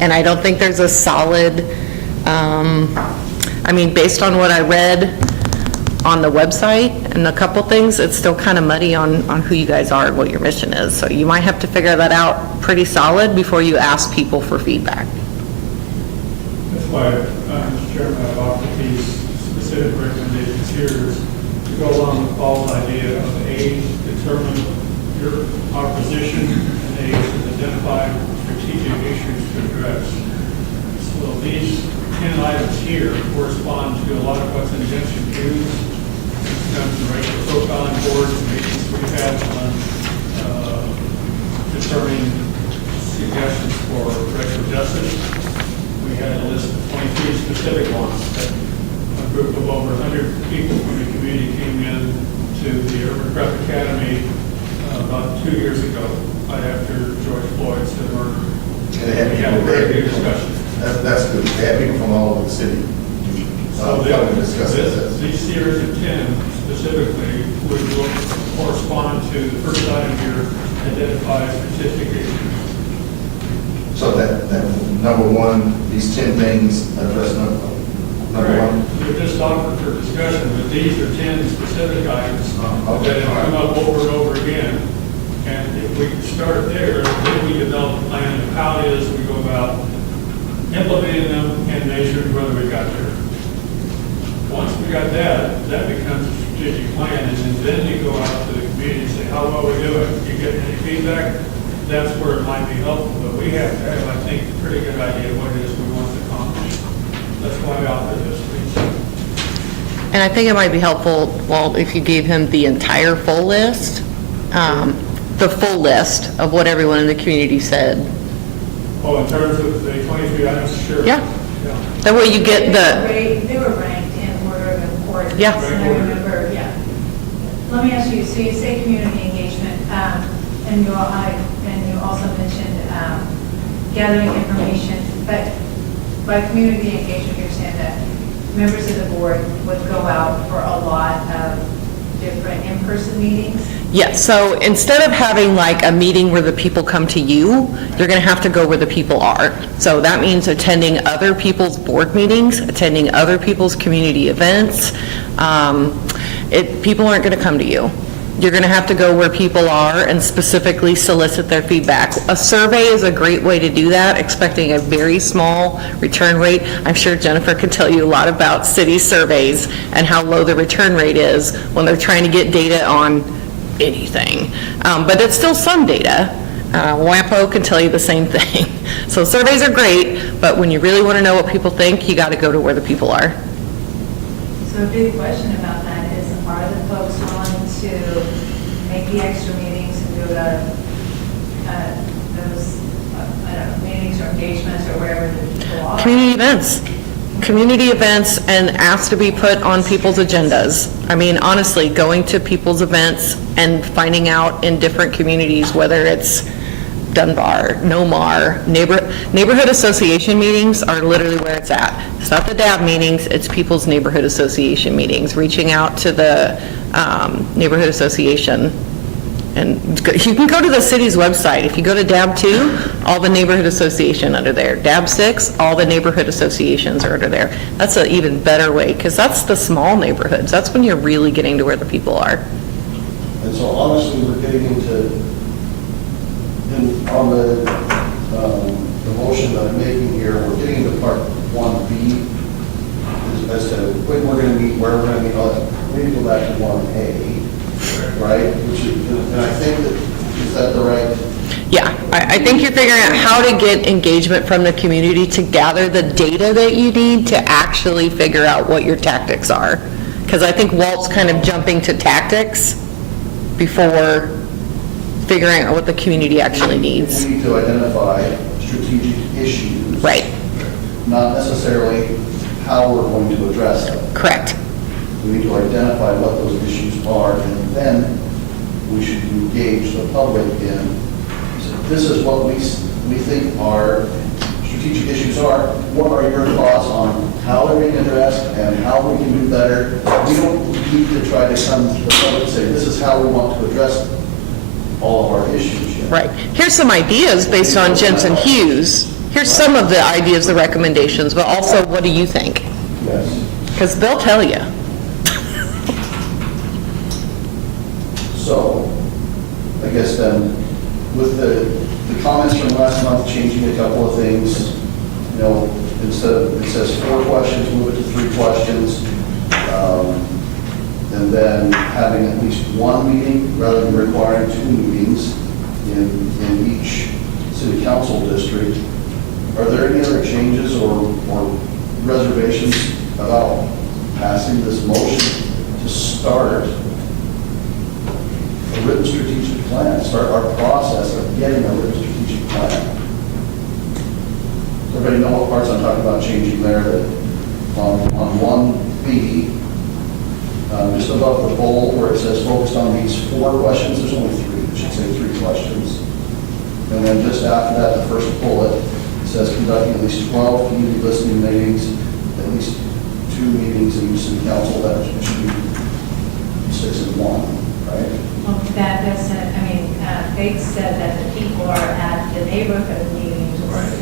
And I don't think there's a solid, based on what I read on the website and a couple things, it's still kind of muddy on who you guys are and what your mission is. So you might have to figure that out pretty solid before you ask people for feedback. That's why, Mr. Chairman, I've offered these specific recommendations here to go along with Paul's idea of A, determine our position, and A, to identify strategic issues to address. So these 10 items here correspond to a lot of what's in Jensen Hughes. The racial profiling board meetings we have on determining suggestions for racial justice. We had a list of 23 specific ones that a group of over 100 people from the community came in to the Urban Prep Academy about 2 years ago, right after George Floyd's murder. And they had We had a people, very good discussion. that's good. They had people from all over the city. So Coming to discuss this. these series of 10 specifically would correspond to the first item here, identify statistic issues. So that number one, these 10 things address number one. They're just offered for discussion, but these are 10 specific items Okay. that have come up over and over again. And if we can start there, then we develop a plan of how it is we go about implementing them and measuring whether we got there. Once we got that, that becomes a strategic plan, and then we go out to the community and say, how well we doing? You get any feedback? That's where it might be helpful, but we have to have, I think, a pretty good idea of what it is we want to accomplish. That's why I offered this, please. And I think it might be helpful, well, if you gave him the entire full list, the full list of what everyone in the community said. Oh, in terms of the 23 items, sure. Yeah. That way you get the, They were ranked in order of importance. Yeah. And I remember, yeah. Let me ask you, so you say community engagement, and you also mentioned gathering information, but by community engagement, you're saying that members of the board would go out for a lot of different in-person meetings? yeah, so instead of having like a meeting where the people come to you, you're going to have to go where the people are. So that means attending other people's board meetings, attending other people's community events. People aren't going to come to you. You're going to have to go where people are and specifically solicit their feedback. A survey is a great way to do that, expecting a very small return rate. I'm sure Jennifer can tell you a lot about city surveys and how low the return rate is when they're trying to get data on anything. But it's still some data. WAMPO can tell you the same thing. So surveys are great, but when you really want to know what people think, you got to go to where the people are. So a big question about that is, are the folks willing to make the extra meetings and go to those, I don't know, meetings or engagements or wherever the people are? Community events and asked to be put on people's agendas. I mean, honestly, going to people's events and finding out in different communities, whether it's Dunbar, Nomar, neighborhood association meetings are literally where it's at. It's not the DAB meetings, it's people's neighborhood association meetings, reaching out to the neighborhood association. And you can go to the city's website. If you go to DAB 2, all the neighborhood association under there. DAB 6, all the neighborhood associations are under there. That's an even better way, because that's the small neighborhoods. That's when you're really getting to where the people are. And so honestly, we're getting into, on the motion that I'm making here, we're getting into part 1B, as to when we're going to meet, where we're going to meet, all that. We need to go back to 1A, right? Which is, and I think that, is that the right? Yeah, I think you're figuring out how to get engagement from the community to gather the data that you need to actually figure out what your tactics are. Because I think Walt's kind of jumping to tactics before figuring out what the community actually needs. We need to identify strategic issues. Right. Not necessarily how we're going to address them. Correct. We need to identify what those issues are, and then we should engage the public in, this is what we think our strategic issues are. What are your thoughts on how they're being addressed and how we can do better? We don't need to try to come to the public and say, this is how we want to address all of our issues yet. Right. Here's some ideas based on Jensen Hughes. Here's some of the ideas, the recommendations, but also what do you think? Yes. Because they'll tell you. So, I guess then, with the comments from last month, changing a couple of things, you know, instead of, it says 4 questions, move it to 3 questions, and then having at least 1 meeting rather than requiring 2 meetings in each city council district. Are there any other changes or reservations about passing this motion to start a written strategic plan, start our process of getting a written strategic plan? everybody know what parts I'm talking about changing there, that on 1B, just above the bold where it says focused on these 4 questions, there's only 3, it should say 3 questions. And then just after that, the first bullet, it says conducting at least 12 community listening meetings, at least 2 meetings in city council, that should be 6 and 1, right? Well, that doesn't, I mean, Faith said that the people are at the neighborhood meetings. Right,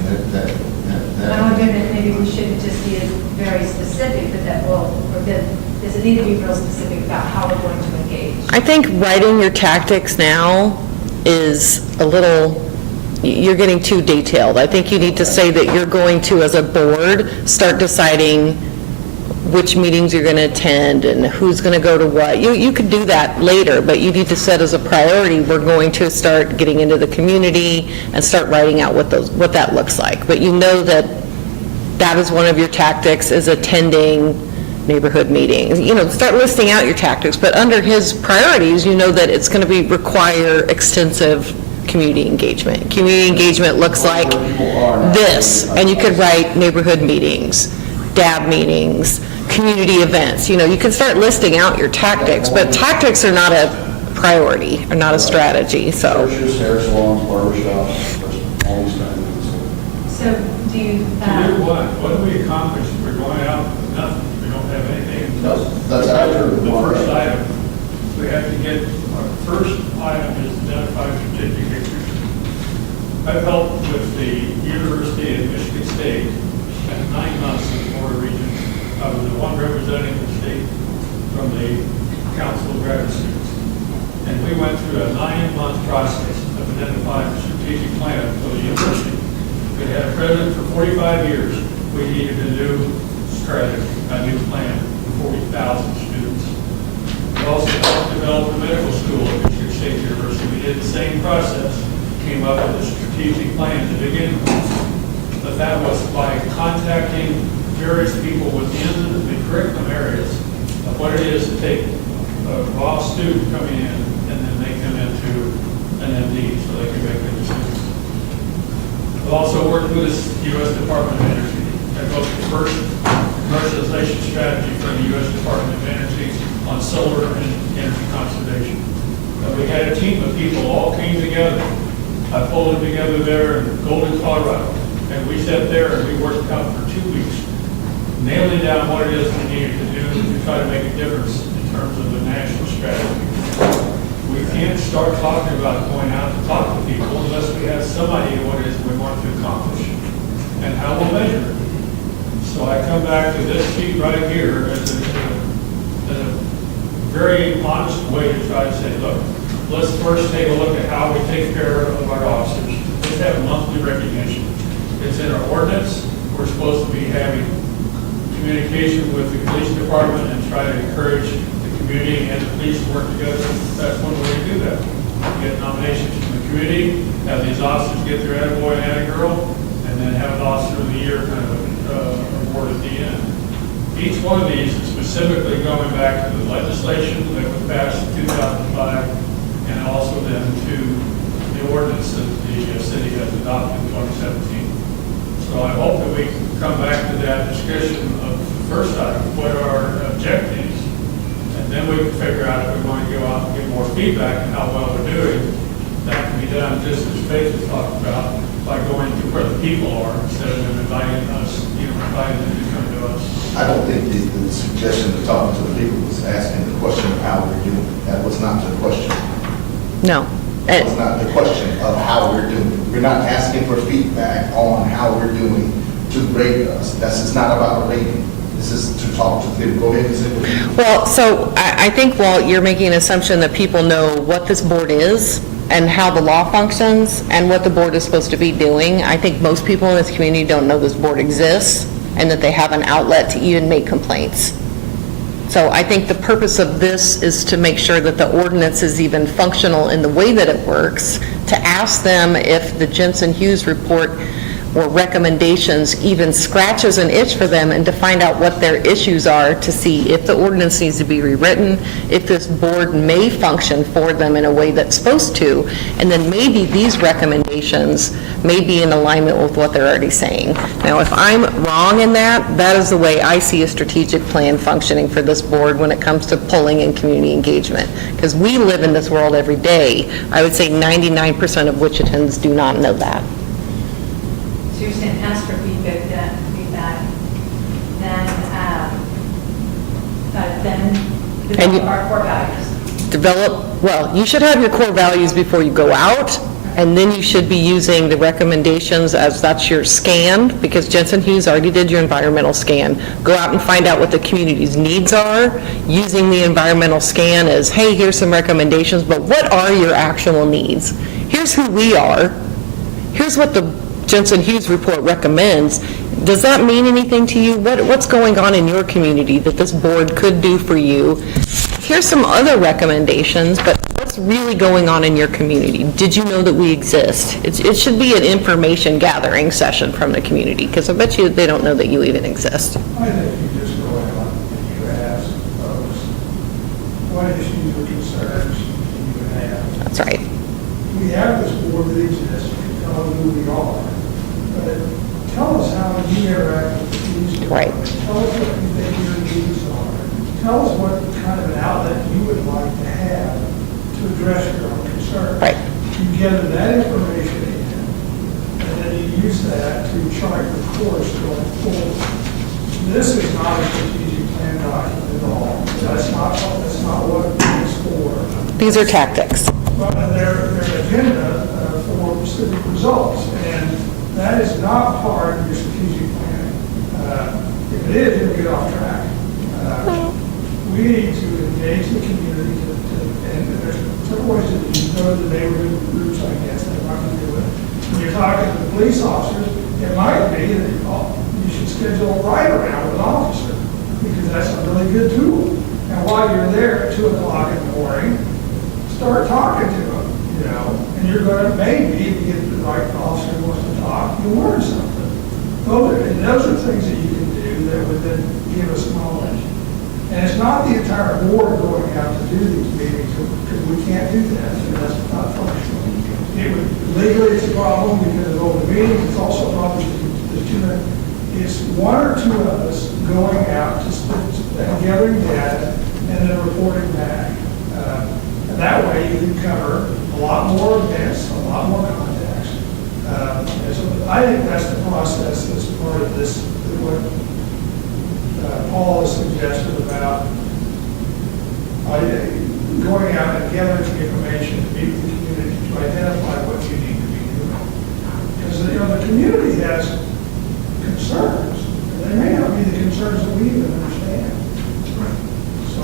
and I'm wondering if maybe we shouldn't just be very specific, but that will, or that, does it need to be real specific about how we're going to engage? I think writing your tactics now is a little, you're getting too detailed. I think you need to say that you're going to, as a board, start deciding which meetings you're going to attend and who's going to go to what. You could do that later, but you need to set as a priority, we're going to start getting into the community and start writing out what that looks like. But you know that that is one of your tactics, is attending neighborhood meetings. You know, start listing out your tactics, but under his priorities, you know that it's going to require extensive community engagement. Community engagement looks like this, and you could write neighborhood meetings, DAB meetings, community events. You know, you can start listing out your tactics, but tactics are not a priority, or not a strategy, so. Churches, hair salons, barbershops, all these kind of things. So do you? To do what do we accomplish if we're going out with nothing? We don't have anything. That's after the first item. We have to get, our first item is identify certificate. I've helped with the University of Michigan State at 9 months in the Florida region. I was the one representing the state from the Council of Graduate Students. And we went through a 9-month process of identifying a strategic plan for the university. We had a president for 45 years. We needed a new strategy, a new plan for 40,000 students. We also helped develop a medical school at Michigan State University. We did the same process, came up with a strategic plan to begin with. But that was by contacting various people within the curriculum areas of what it is to take a raw student coming in and then make them into an MD so they can make good decisions. We've also worked with the U.S. Department of Energy and built the first commercialization strategy for the U.S. Department of Energy on solar and energy conservation. We had a team of people all came together. I pulled them together there in Golden, Colorado, and we sat there and we worked out for 2 weeks, nailing down what it is we needed to do to try to make a difference in terms of the national strategy. We can't start talking about going out to talk to people unless we have some idea what it is we want to accomplish and how we'll measure it. So I come back to this sheet right here as a very honest way to try to say, look, let's first take a look at how we take care of our officers. Let's have monthly recognition. It's in our ordinance. We're supposed to be having communication with the police department and try to encourage the community and the police to work together. That's one way to do that. Get nominations from the community, have these officers get their attaboy and attagirl, and then have an officer of the year kind of award at the end. Each one of these is specifically going back to the legislation that was passed in 2005 and also then to the ordinance that the city has adopted in 2017. So I hope that we can come back to that discussion of the first item, what are our objectives, and then we can figure out if we want to go out and get more feedback on how well we're doing. That can be done just as Faith has talked about, by going to where the people are instead of them inviting us, inviting them to come to us. I don't think the suggestion of talking to the people was asking the question of how we're doing. That was not the question. No. That was not the question of how we're doing. We're not asking for feedback on how we're doing to rate us. This is not about a rating. This is to talk to people. Go ahead and say what you. Well, so I think, Walt, you're making an assumption that people know what this board is and how the law functions and what the board is supposed to be doing. I think most people in this community don't know this board exists and that they have an outlet to even make complaints. So I think the purpose of this is to make sure that the ordinance is even functional in the way that it works, to ask them if the Jensen Hughes report or recommendations even scratches an itch for them, and to find out what their issues are, to see if the ordinance needs to be rewritten, if this board may function for them in a way that's supposed to, and then maybe these recommendations may be in alignment with what they're already saying. Now, if I'm wrong in that, that is the way I see a strategic plan functioning for this board when it comes to polling and community engagement. Because we live in this world every day. I would say 99% of Wichitans do not know that. So you're saying ask for feedback, then And you- develop our core values. Well, you should have your core values before you go out, and then you should be using the recommendations as that's your scan, because Jensen Hughes already did your environmental scan. Go out and find out what the community's needs are, using the environmental scan as, hey, here's some recommendations, but what are your actual needs? Here's who we are. Here's what the Jensen Hughes report recommends. Does that mean anything to you? What's going on in your community that this board could do for you? Here's some other recommendations, but what's really going on in your community? Did you know that we exist? It should be an information gathering session from the community, because I bet you they don't know that you even exist. I think you just go out and you ask folks, what issues or concerns do you have? That's right. We have this board that exists, you can tell them who we are, but tell us how you interact with the community. Right. Tell us what you think your needs are. Tell us what kind of an outlet you would like to have to address your own concerns. Right. You gather that information in, and then you use that to chart the course going forward. This is not a strategic plan document at all. That's not what it's for. These are tactics. But their agenda for specific results, and that is not part of your strategic plan. If it is, you'll get off track. We need to engage the community, and there's several ways to go to the neighborhood groups, I guess, that are going to do it. When you're talking to the police officers, it might be that you should schedule a ride around with an officer, because that's a really good tool. And while you're there at 2 o'clock in the morning, start talking to them, and you're going to maybe, if you get the right officer who wants to talk, you'll learn something. Those are things that you can do that would then give us knowledge. And it's not the entire board going out to do these meetings, because we can't do that, and that's not functional. Legally, it's a problem because of open meetings, it's also a problem because it's 1 or 2 of us going out and gathering data and then reporting back. And that way you can cover a lot more events, a lot more contacts. And so I think that's the process that's part of this, what Paul has suggested about going out and gathering the information to meet with the community to identify what you need to be doing. Because the community has concerns, and they may not be the concerns that we even understand. So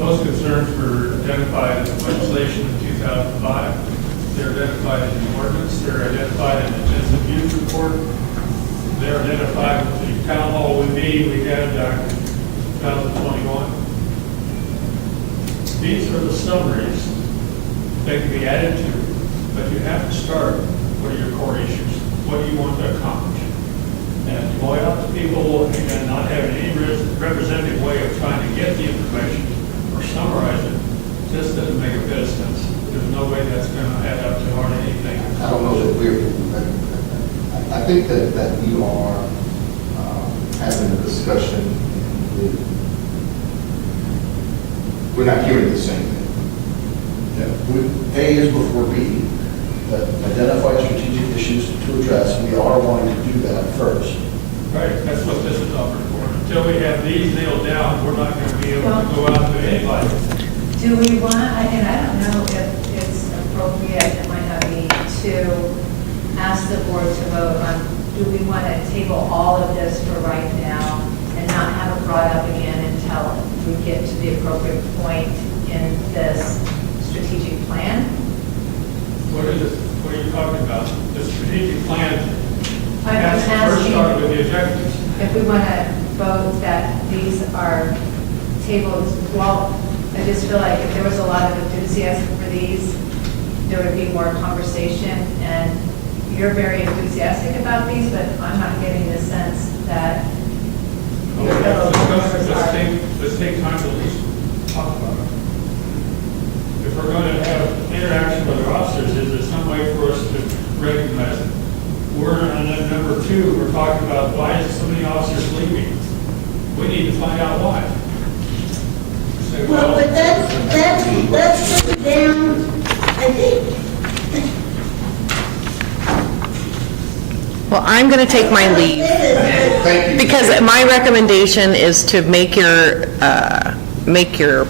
Those concerns were identified in the legislation in 2005. They're identified in the ordinance. They're identified in the Jensen Hughes report. They're identified with the town hall we had back in 2021. These are the summaries. They can be added to, but you have to start. What are your core issues? What do you want to accomplish? And going out to people and not having any representative way of trying to get the information or summarize it just doesn't make a bit of sense. There's no way that's going to add up to hardly anything. I don't know that I think that we are having a discussion. We're not hearing the same thing. A is before B, that identify strategic issues to address. We are wanting to do that first. Right, that's what this is offered for. Until we have these nailed down, we're not going to be able to go out to anybody. Do we want, and I don't know if it's appropriate, it might not be, to ask the board to vote on, do we want to table all of this for right now and not have it brought up again until we get to the appropriate point in this strategic plan? What is it? What are you talking about? The strategic plan I'm has to first asking start with the objectives. if we want to vote that these are tabled. Well, I just feel like if there was a lot of enthusiasm for these, there would be more conversation and, you're very enthusiastic about these, but I'm not getting the sense that your fellow members are. Let's take time to at least talk about it. If we're going to have interaction with our officers, is there some way for us to recognize it? We're on number 2, we're talking about why is so many officers leaving? We need to find out why. Say, Well, but that's put down, I think, Well, I'm going to take my leave. Thank you. Because my recommendation is to make your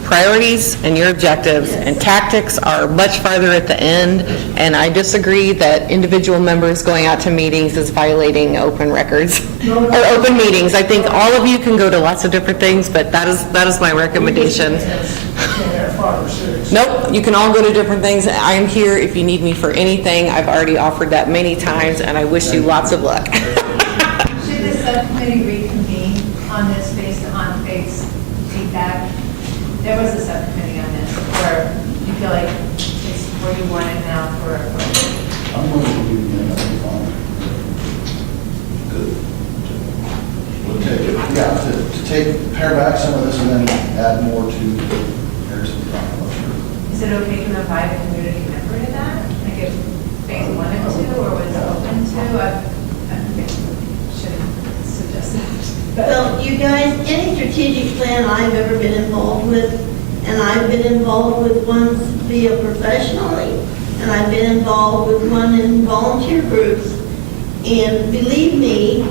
priorities and your objectives and tactics are much farther at the end, and I disagree that individual members going out to meetings is violating open records, or open meetings. I think all of you can go to lots of different things, but that is my recommendation. Can't have 5 or 6. Nope, you can all go to different things. I am here if you need me for anything. I've already offered that many times, and I wish you lots of luck. Should the subcommittee reconvene on this based on Faith's feedback? There was a subcommittee on this, or you feel like it's where you want it now for a I'm going to do it again, that'll be fine. Good. We'll take it. Yeah, to take, pare back some of this and then add more to Harrison. Is it okay to invite a community member to that? Like if Faith wanted to or was open to? I should have suggested that. well, you guys, any strategic plan I've ever been involved with, and I've been involved with one via professionally, and I've been involved with one in volunteer groups, and believe me,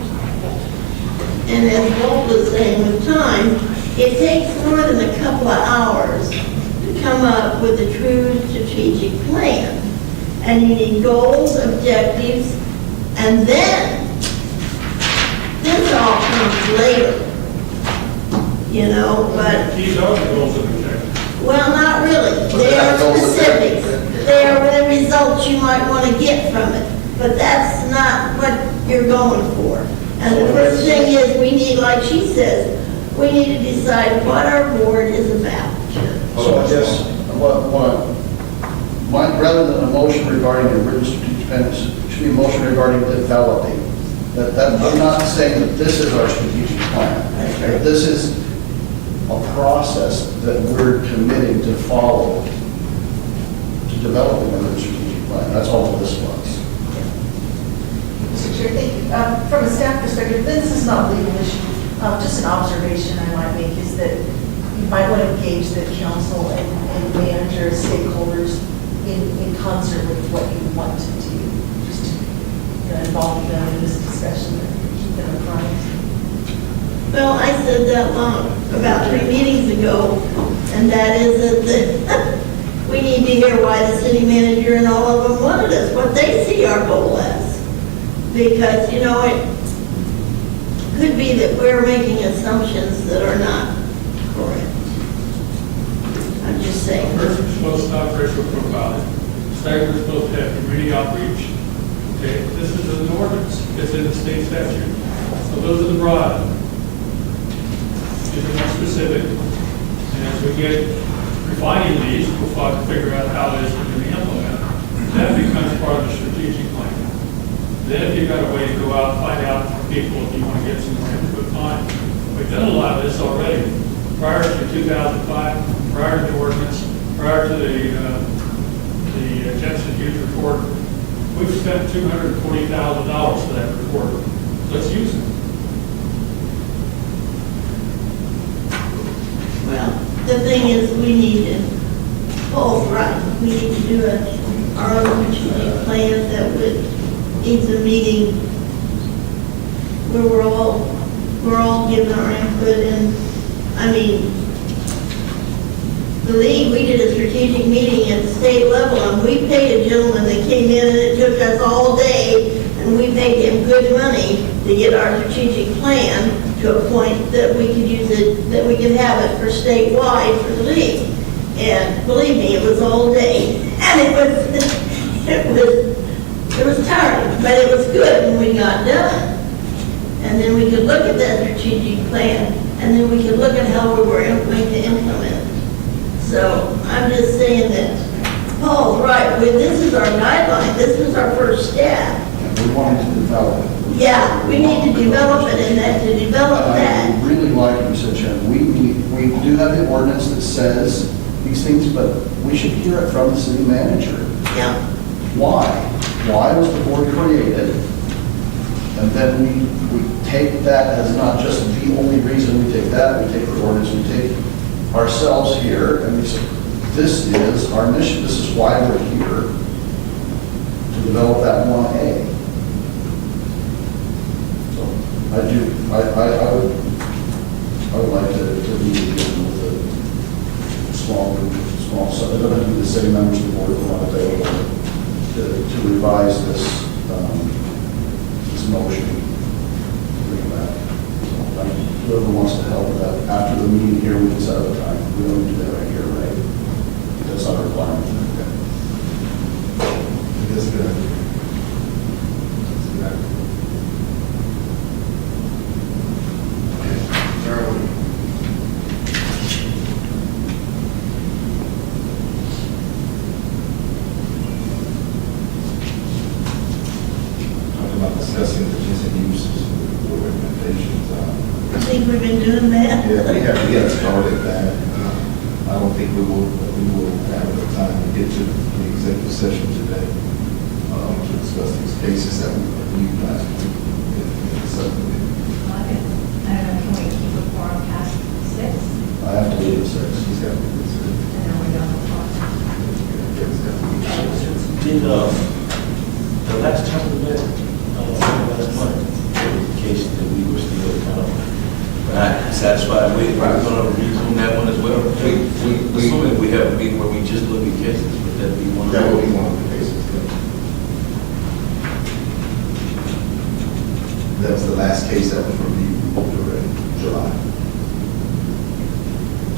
and as Walt was saying with time, it takes more than a couple of hours to come up with a true strategic plan. And you need goals, objectives, and then this all comes later, you know, but, these are the goals of objectives. well, not really. They are specifics. They are the results you might want to get from it, but that's not what you're going for. And the first thing is, we need, like she says, we need to decide what our board is about. So I guess, rather than a motion regarding the written strategic plan, it should be a motion regarding developing. I'm not saying that this is our strategic plan. But this is a process that we're committing to follow to developing a written strategic plan. That's all this was. Mr. Chair, thank you. From a staff perspective, this is not a legal issue. Just an observation I might make is that you might want to engage the council and managers, stakeholders in concert with what you want to do. Just to involve them in this discussion and keep them apprised. Well, I said that about 3 meetings ago, and that is that we need to hear why the city manager and all of them wanted us, what they see our goal as. Because, you know, it could be that we're making assumptions that are not correct. I'm just saying. First, we're supposed to stop racial profiling. Second, we're supposed to have community outreach. Okay, this is an ordinance. It's in the state statute. So those are the broad. These are more specific. And as we get refining these, we'll have to figure out how it is we're going to implement. That becomes part of the strategic plan. Then if you've got a way to go out and find out from people if you want to get some more input time. We've done a lot of this already. Prior to 2005, prior to the ordinance, prior to the Jensen Hughes report, we've spent $240,000 for that report. Let's use it. Well, the thing is, we need to, Paul's right, we need to do our own strategic plan that would needs a meeting where we're all giving our input, and, I mean, believe, we did a strategic meeting at the state level, and we paid a gentleman that came in, and it took us all day, and we paid him good money to get our strategic plan to a point that we could use it, that we could have it for statewide for the league. And believe me, it was all day, and it was tiring, but it was good when we got done. And then we could look at that strategic plan, and then we could look at how we were going to implement it. So I'm just saying that Paul's right, this is our guideline, this is our first step. We wanted to develop it. Yeah, we need to develop it, and that, to develop I that, really like you said, Sharon, we do have the ordinance that says these things, but we should hear it from the city manager. yeah. Why? Why was the board created? And then we take that as not just the only reason we take that, we take the ordinance, we take ourselves here, and we say, this is our mission, this is why we're here, to develop that 1A. So I would like to meet again with a small group, so it doesn't have to be the city members of the board who are available to revise this, this motion, bring it back. So, whoever wants to help with that, after the meeting here, we can set up a time. We don't do that right here, right? That's not a requirement. Okay. That's good. Discussing the uses for recommendations. I think we've been doing that. Yeah, we have started that. I don't think we will have enough time to get to the executive session today to discuss these cases that we reviewed last week. I don't know, can we keep a forum past 6? I have to leave at 6. He's got to be considered. And then we don't have Did, the last time we met, last month, there was a case that we were still kind of not satisfied with. We're going to resume that one as well. Assuming we have a meeting where we just look at cases, would that be one of That them? will be one of the cases. That was the last case that was reviewed during July.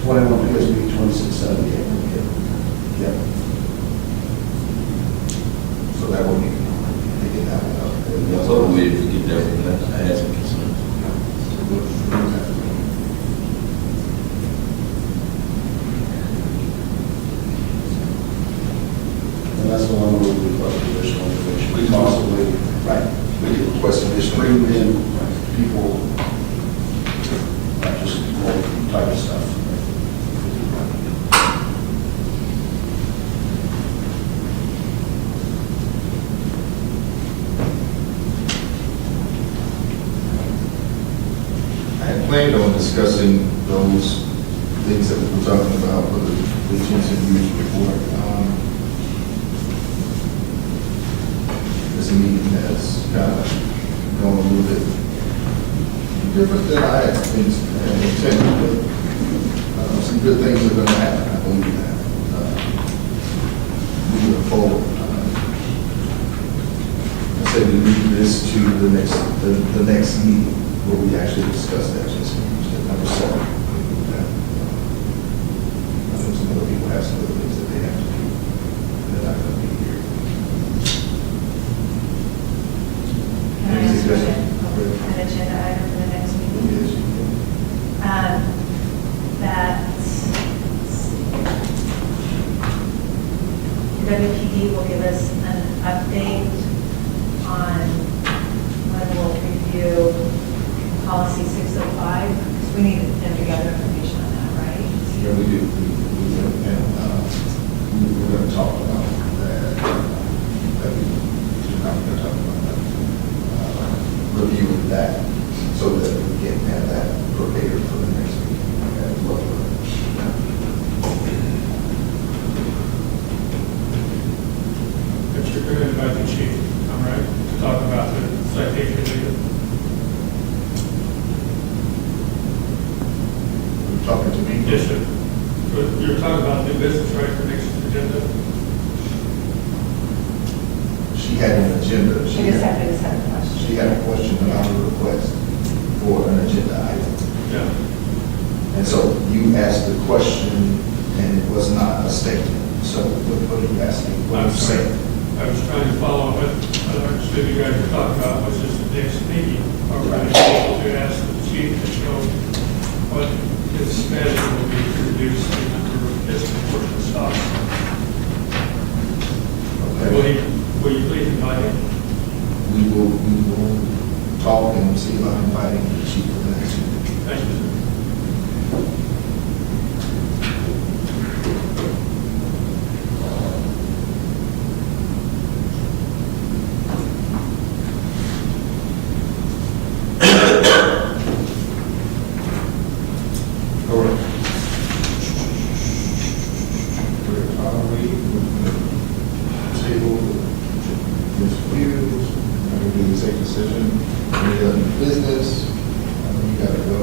21 PSB 2678. Yeah. So that will be, taking that one up. I thought we would get that one. I had some concerns. And that's the one where we request additional information. We possibly, Right. We can request additional. bring in people, not just all type of stuff. I had planned on discussing those things that we were talking about for the intensive use report. This meeting has kind of gone a little bit different than I had intended, but some good things are going to happen, I believe that. Moving forward. I said we move this to the next meeting where we actually discuss that, just number 7. I know some other people have some other things that they have to do, and they're not going to be here. Can I ask for an agenda item for the next meeting? Yes, you can. That the WPD will give us an update on when we'll review policy 605, because we need them to gather information on that, right? Yeah, we do. We're going to talk about that. We're going to talk about that. Reviewing that so that we can have that prepared for the next meeting as well. But you're going to invite the chief, all right, to talk about the citation data. You're talking to me? Yes, sir. But you're talking about new business, right, for next agenda? She had an agenda. We just have a question. She had a question about a request for an agenda item. Yeah. And so you asked the question and it was not a statement. So what are you asking? What are you saying? I was trying to follow what I understood you guys were talking about, which is the next meeting. Are we able to ask the chief to show what his strategy will be to reduce the number of disproportionate stops? Okay. Will you please invite him? We will see about inviting the chief for the next meeting. Thank you, sir. All right. Table disputes, I'm going to do the executive session, any other business, you got to go.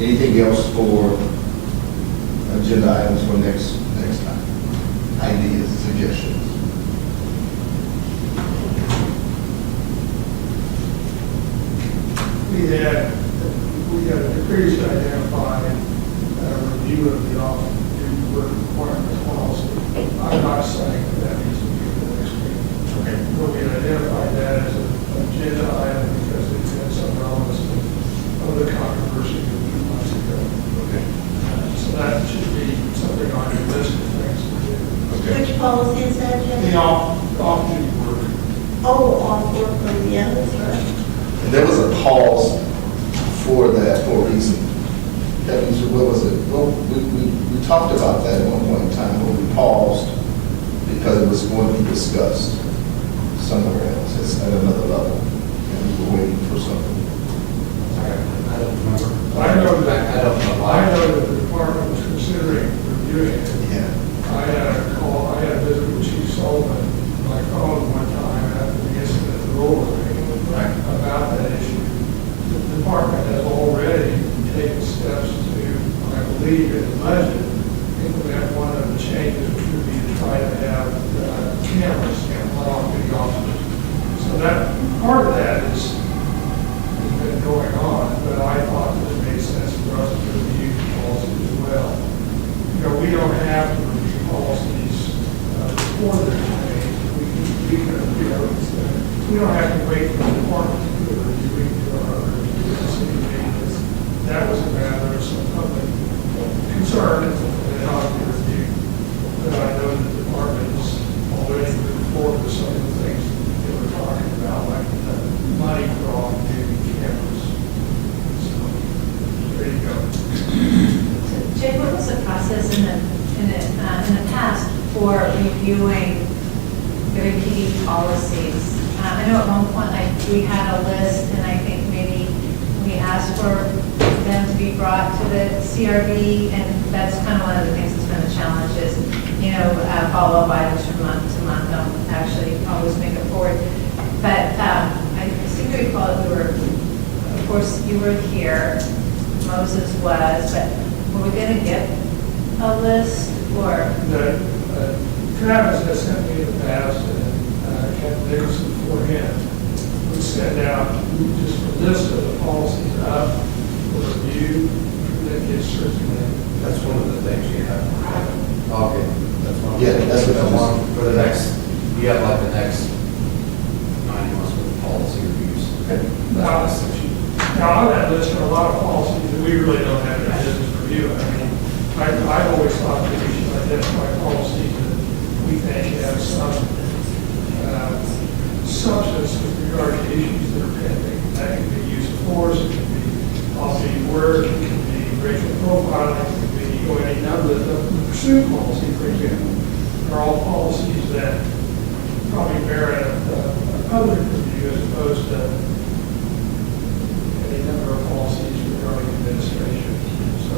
Anything else for agenda items for next time? Ideas, suggestions? We had a decrease to identify a review of the off-duty work requirements policy. I'm not saying that needs to be the next meeting. Okay. But we had identified that as an agenda item because it had some relevance to the controversy a few months ago. Okay. So that should be something on your list of things to do. Okay. Which policy is that, Jim? The off-duty work. Oh, off work from the others, right? And there was a pause for that for a reason. Kevin, so what was it? Well, we talked about that at one point in time, where we paused because it was going to be discussed somewhere else, at another level. And we were waiting for something. I don't remember. I know that, I don't know I why. know that the department was considering reviewing it. Yeah. I had a call, I had a visit with Chief Sullivan on my phone one time after the incident at the roller Right. about that issue. The department has already taken steps to, I believe, in the budget, implement one of the changes, which would be to try to have cameras in off-duty officers. So that, part of that has been going on, but I thought that it made sense for us to review policies as well. You know, we don't have to review policies before they're made. We can, you know, we don't have to wait for the department to do a review. We can do our own review at the city meeting. That was a matter of some public concern and ought to be reviewed. But I know the department is already moving forward with some of the things that we're talking about, like money for off-duty cameras. So, there you go. So, Jay, what was the process in the past for reviewing the repeating policies? I know at one point, like, we had a list, and I think maybe we asked for them to be brought to the CRB, and that's kind of one of the things that's been a challenge is, you know, follow-up items from month to month, don't actually always make it forward. But I seem to recall that we were, of course, you were here, Moses was, but were we going to get a list, or? Travis has sent me in the past, and Captain Nicholson beforehand would send out just a list of the policies up for review that gets circulated. That's one of the things you have. Okay. That's one. Yeah, that's what I was- For the next, you have like the next 9 months with policy reviews. Okay. Now, on that list are a lot of policies that we really don't have any business reviewing. I mean, I've always thought that we should identify policies that we think have some substance with regard to issues that are pending. That can be use of force, it can be off-duty work, it can be racial profiling, it can be, any number of the pursuit policy, for example, are all policies that probably merit a public review as opposed to any number of policies regarding administration. So,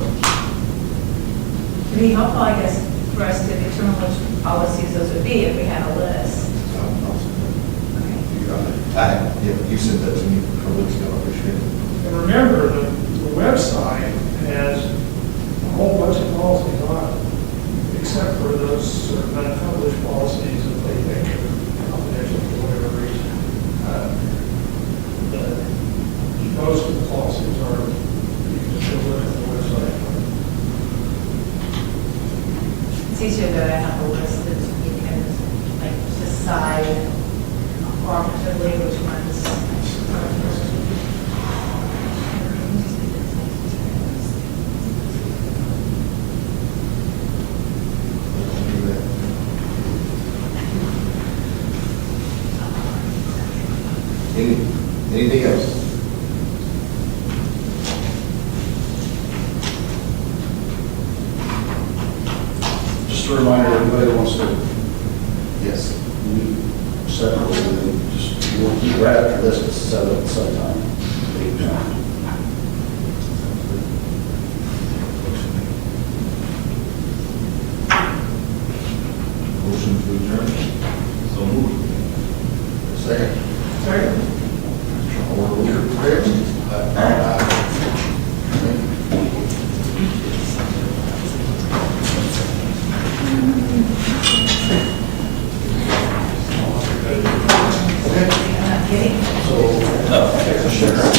It'd be helpful, I guess, for us to determine which policies those would be if we had a list. You said that to me a couple weeks ago, I appreciate it. and remember, the website has a whole bunch of policies on it, except for those sort of unpublished policies that they think are confidential for whatever reason. Most of the policies are, you can still look at the website. It's easier that I have a list that you can, like, decide cooperatively which ones. post it, yes, we separately, and just, we'll keep right after this, but set it at some time. Motion to adjourn. So moved. Second. Second. All those in favor? Okay. Kitty? So, Sharon,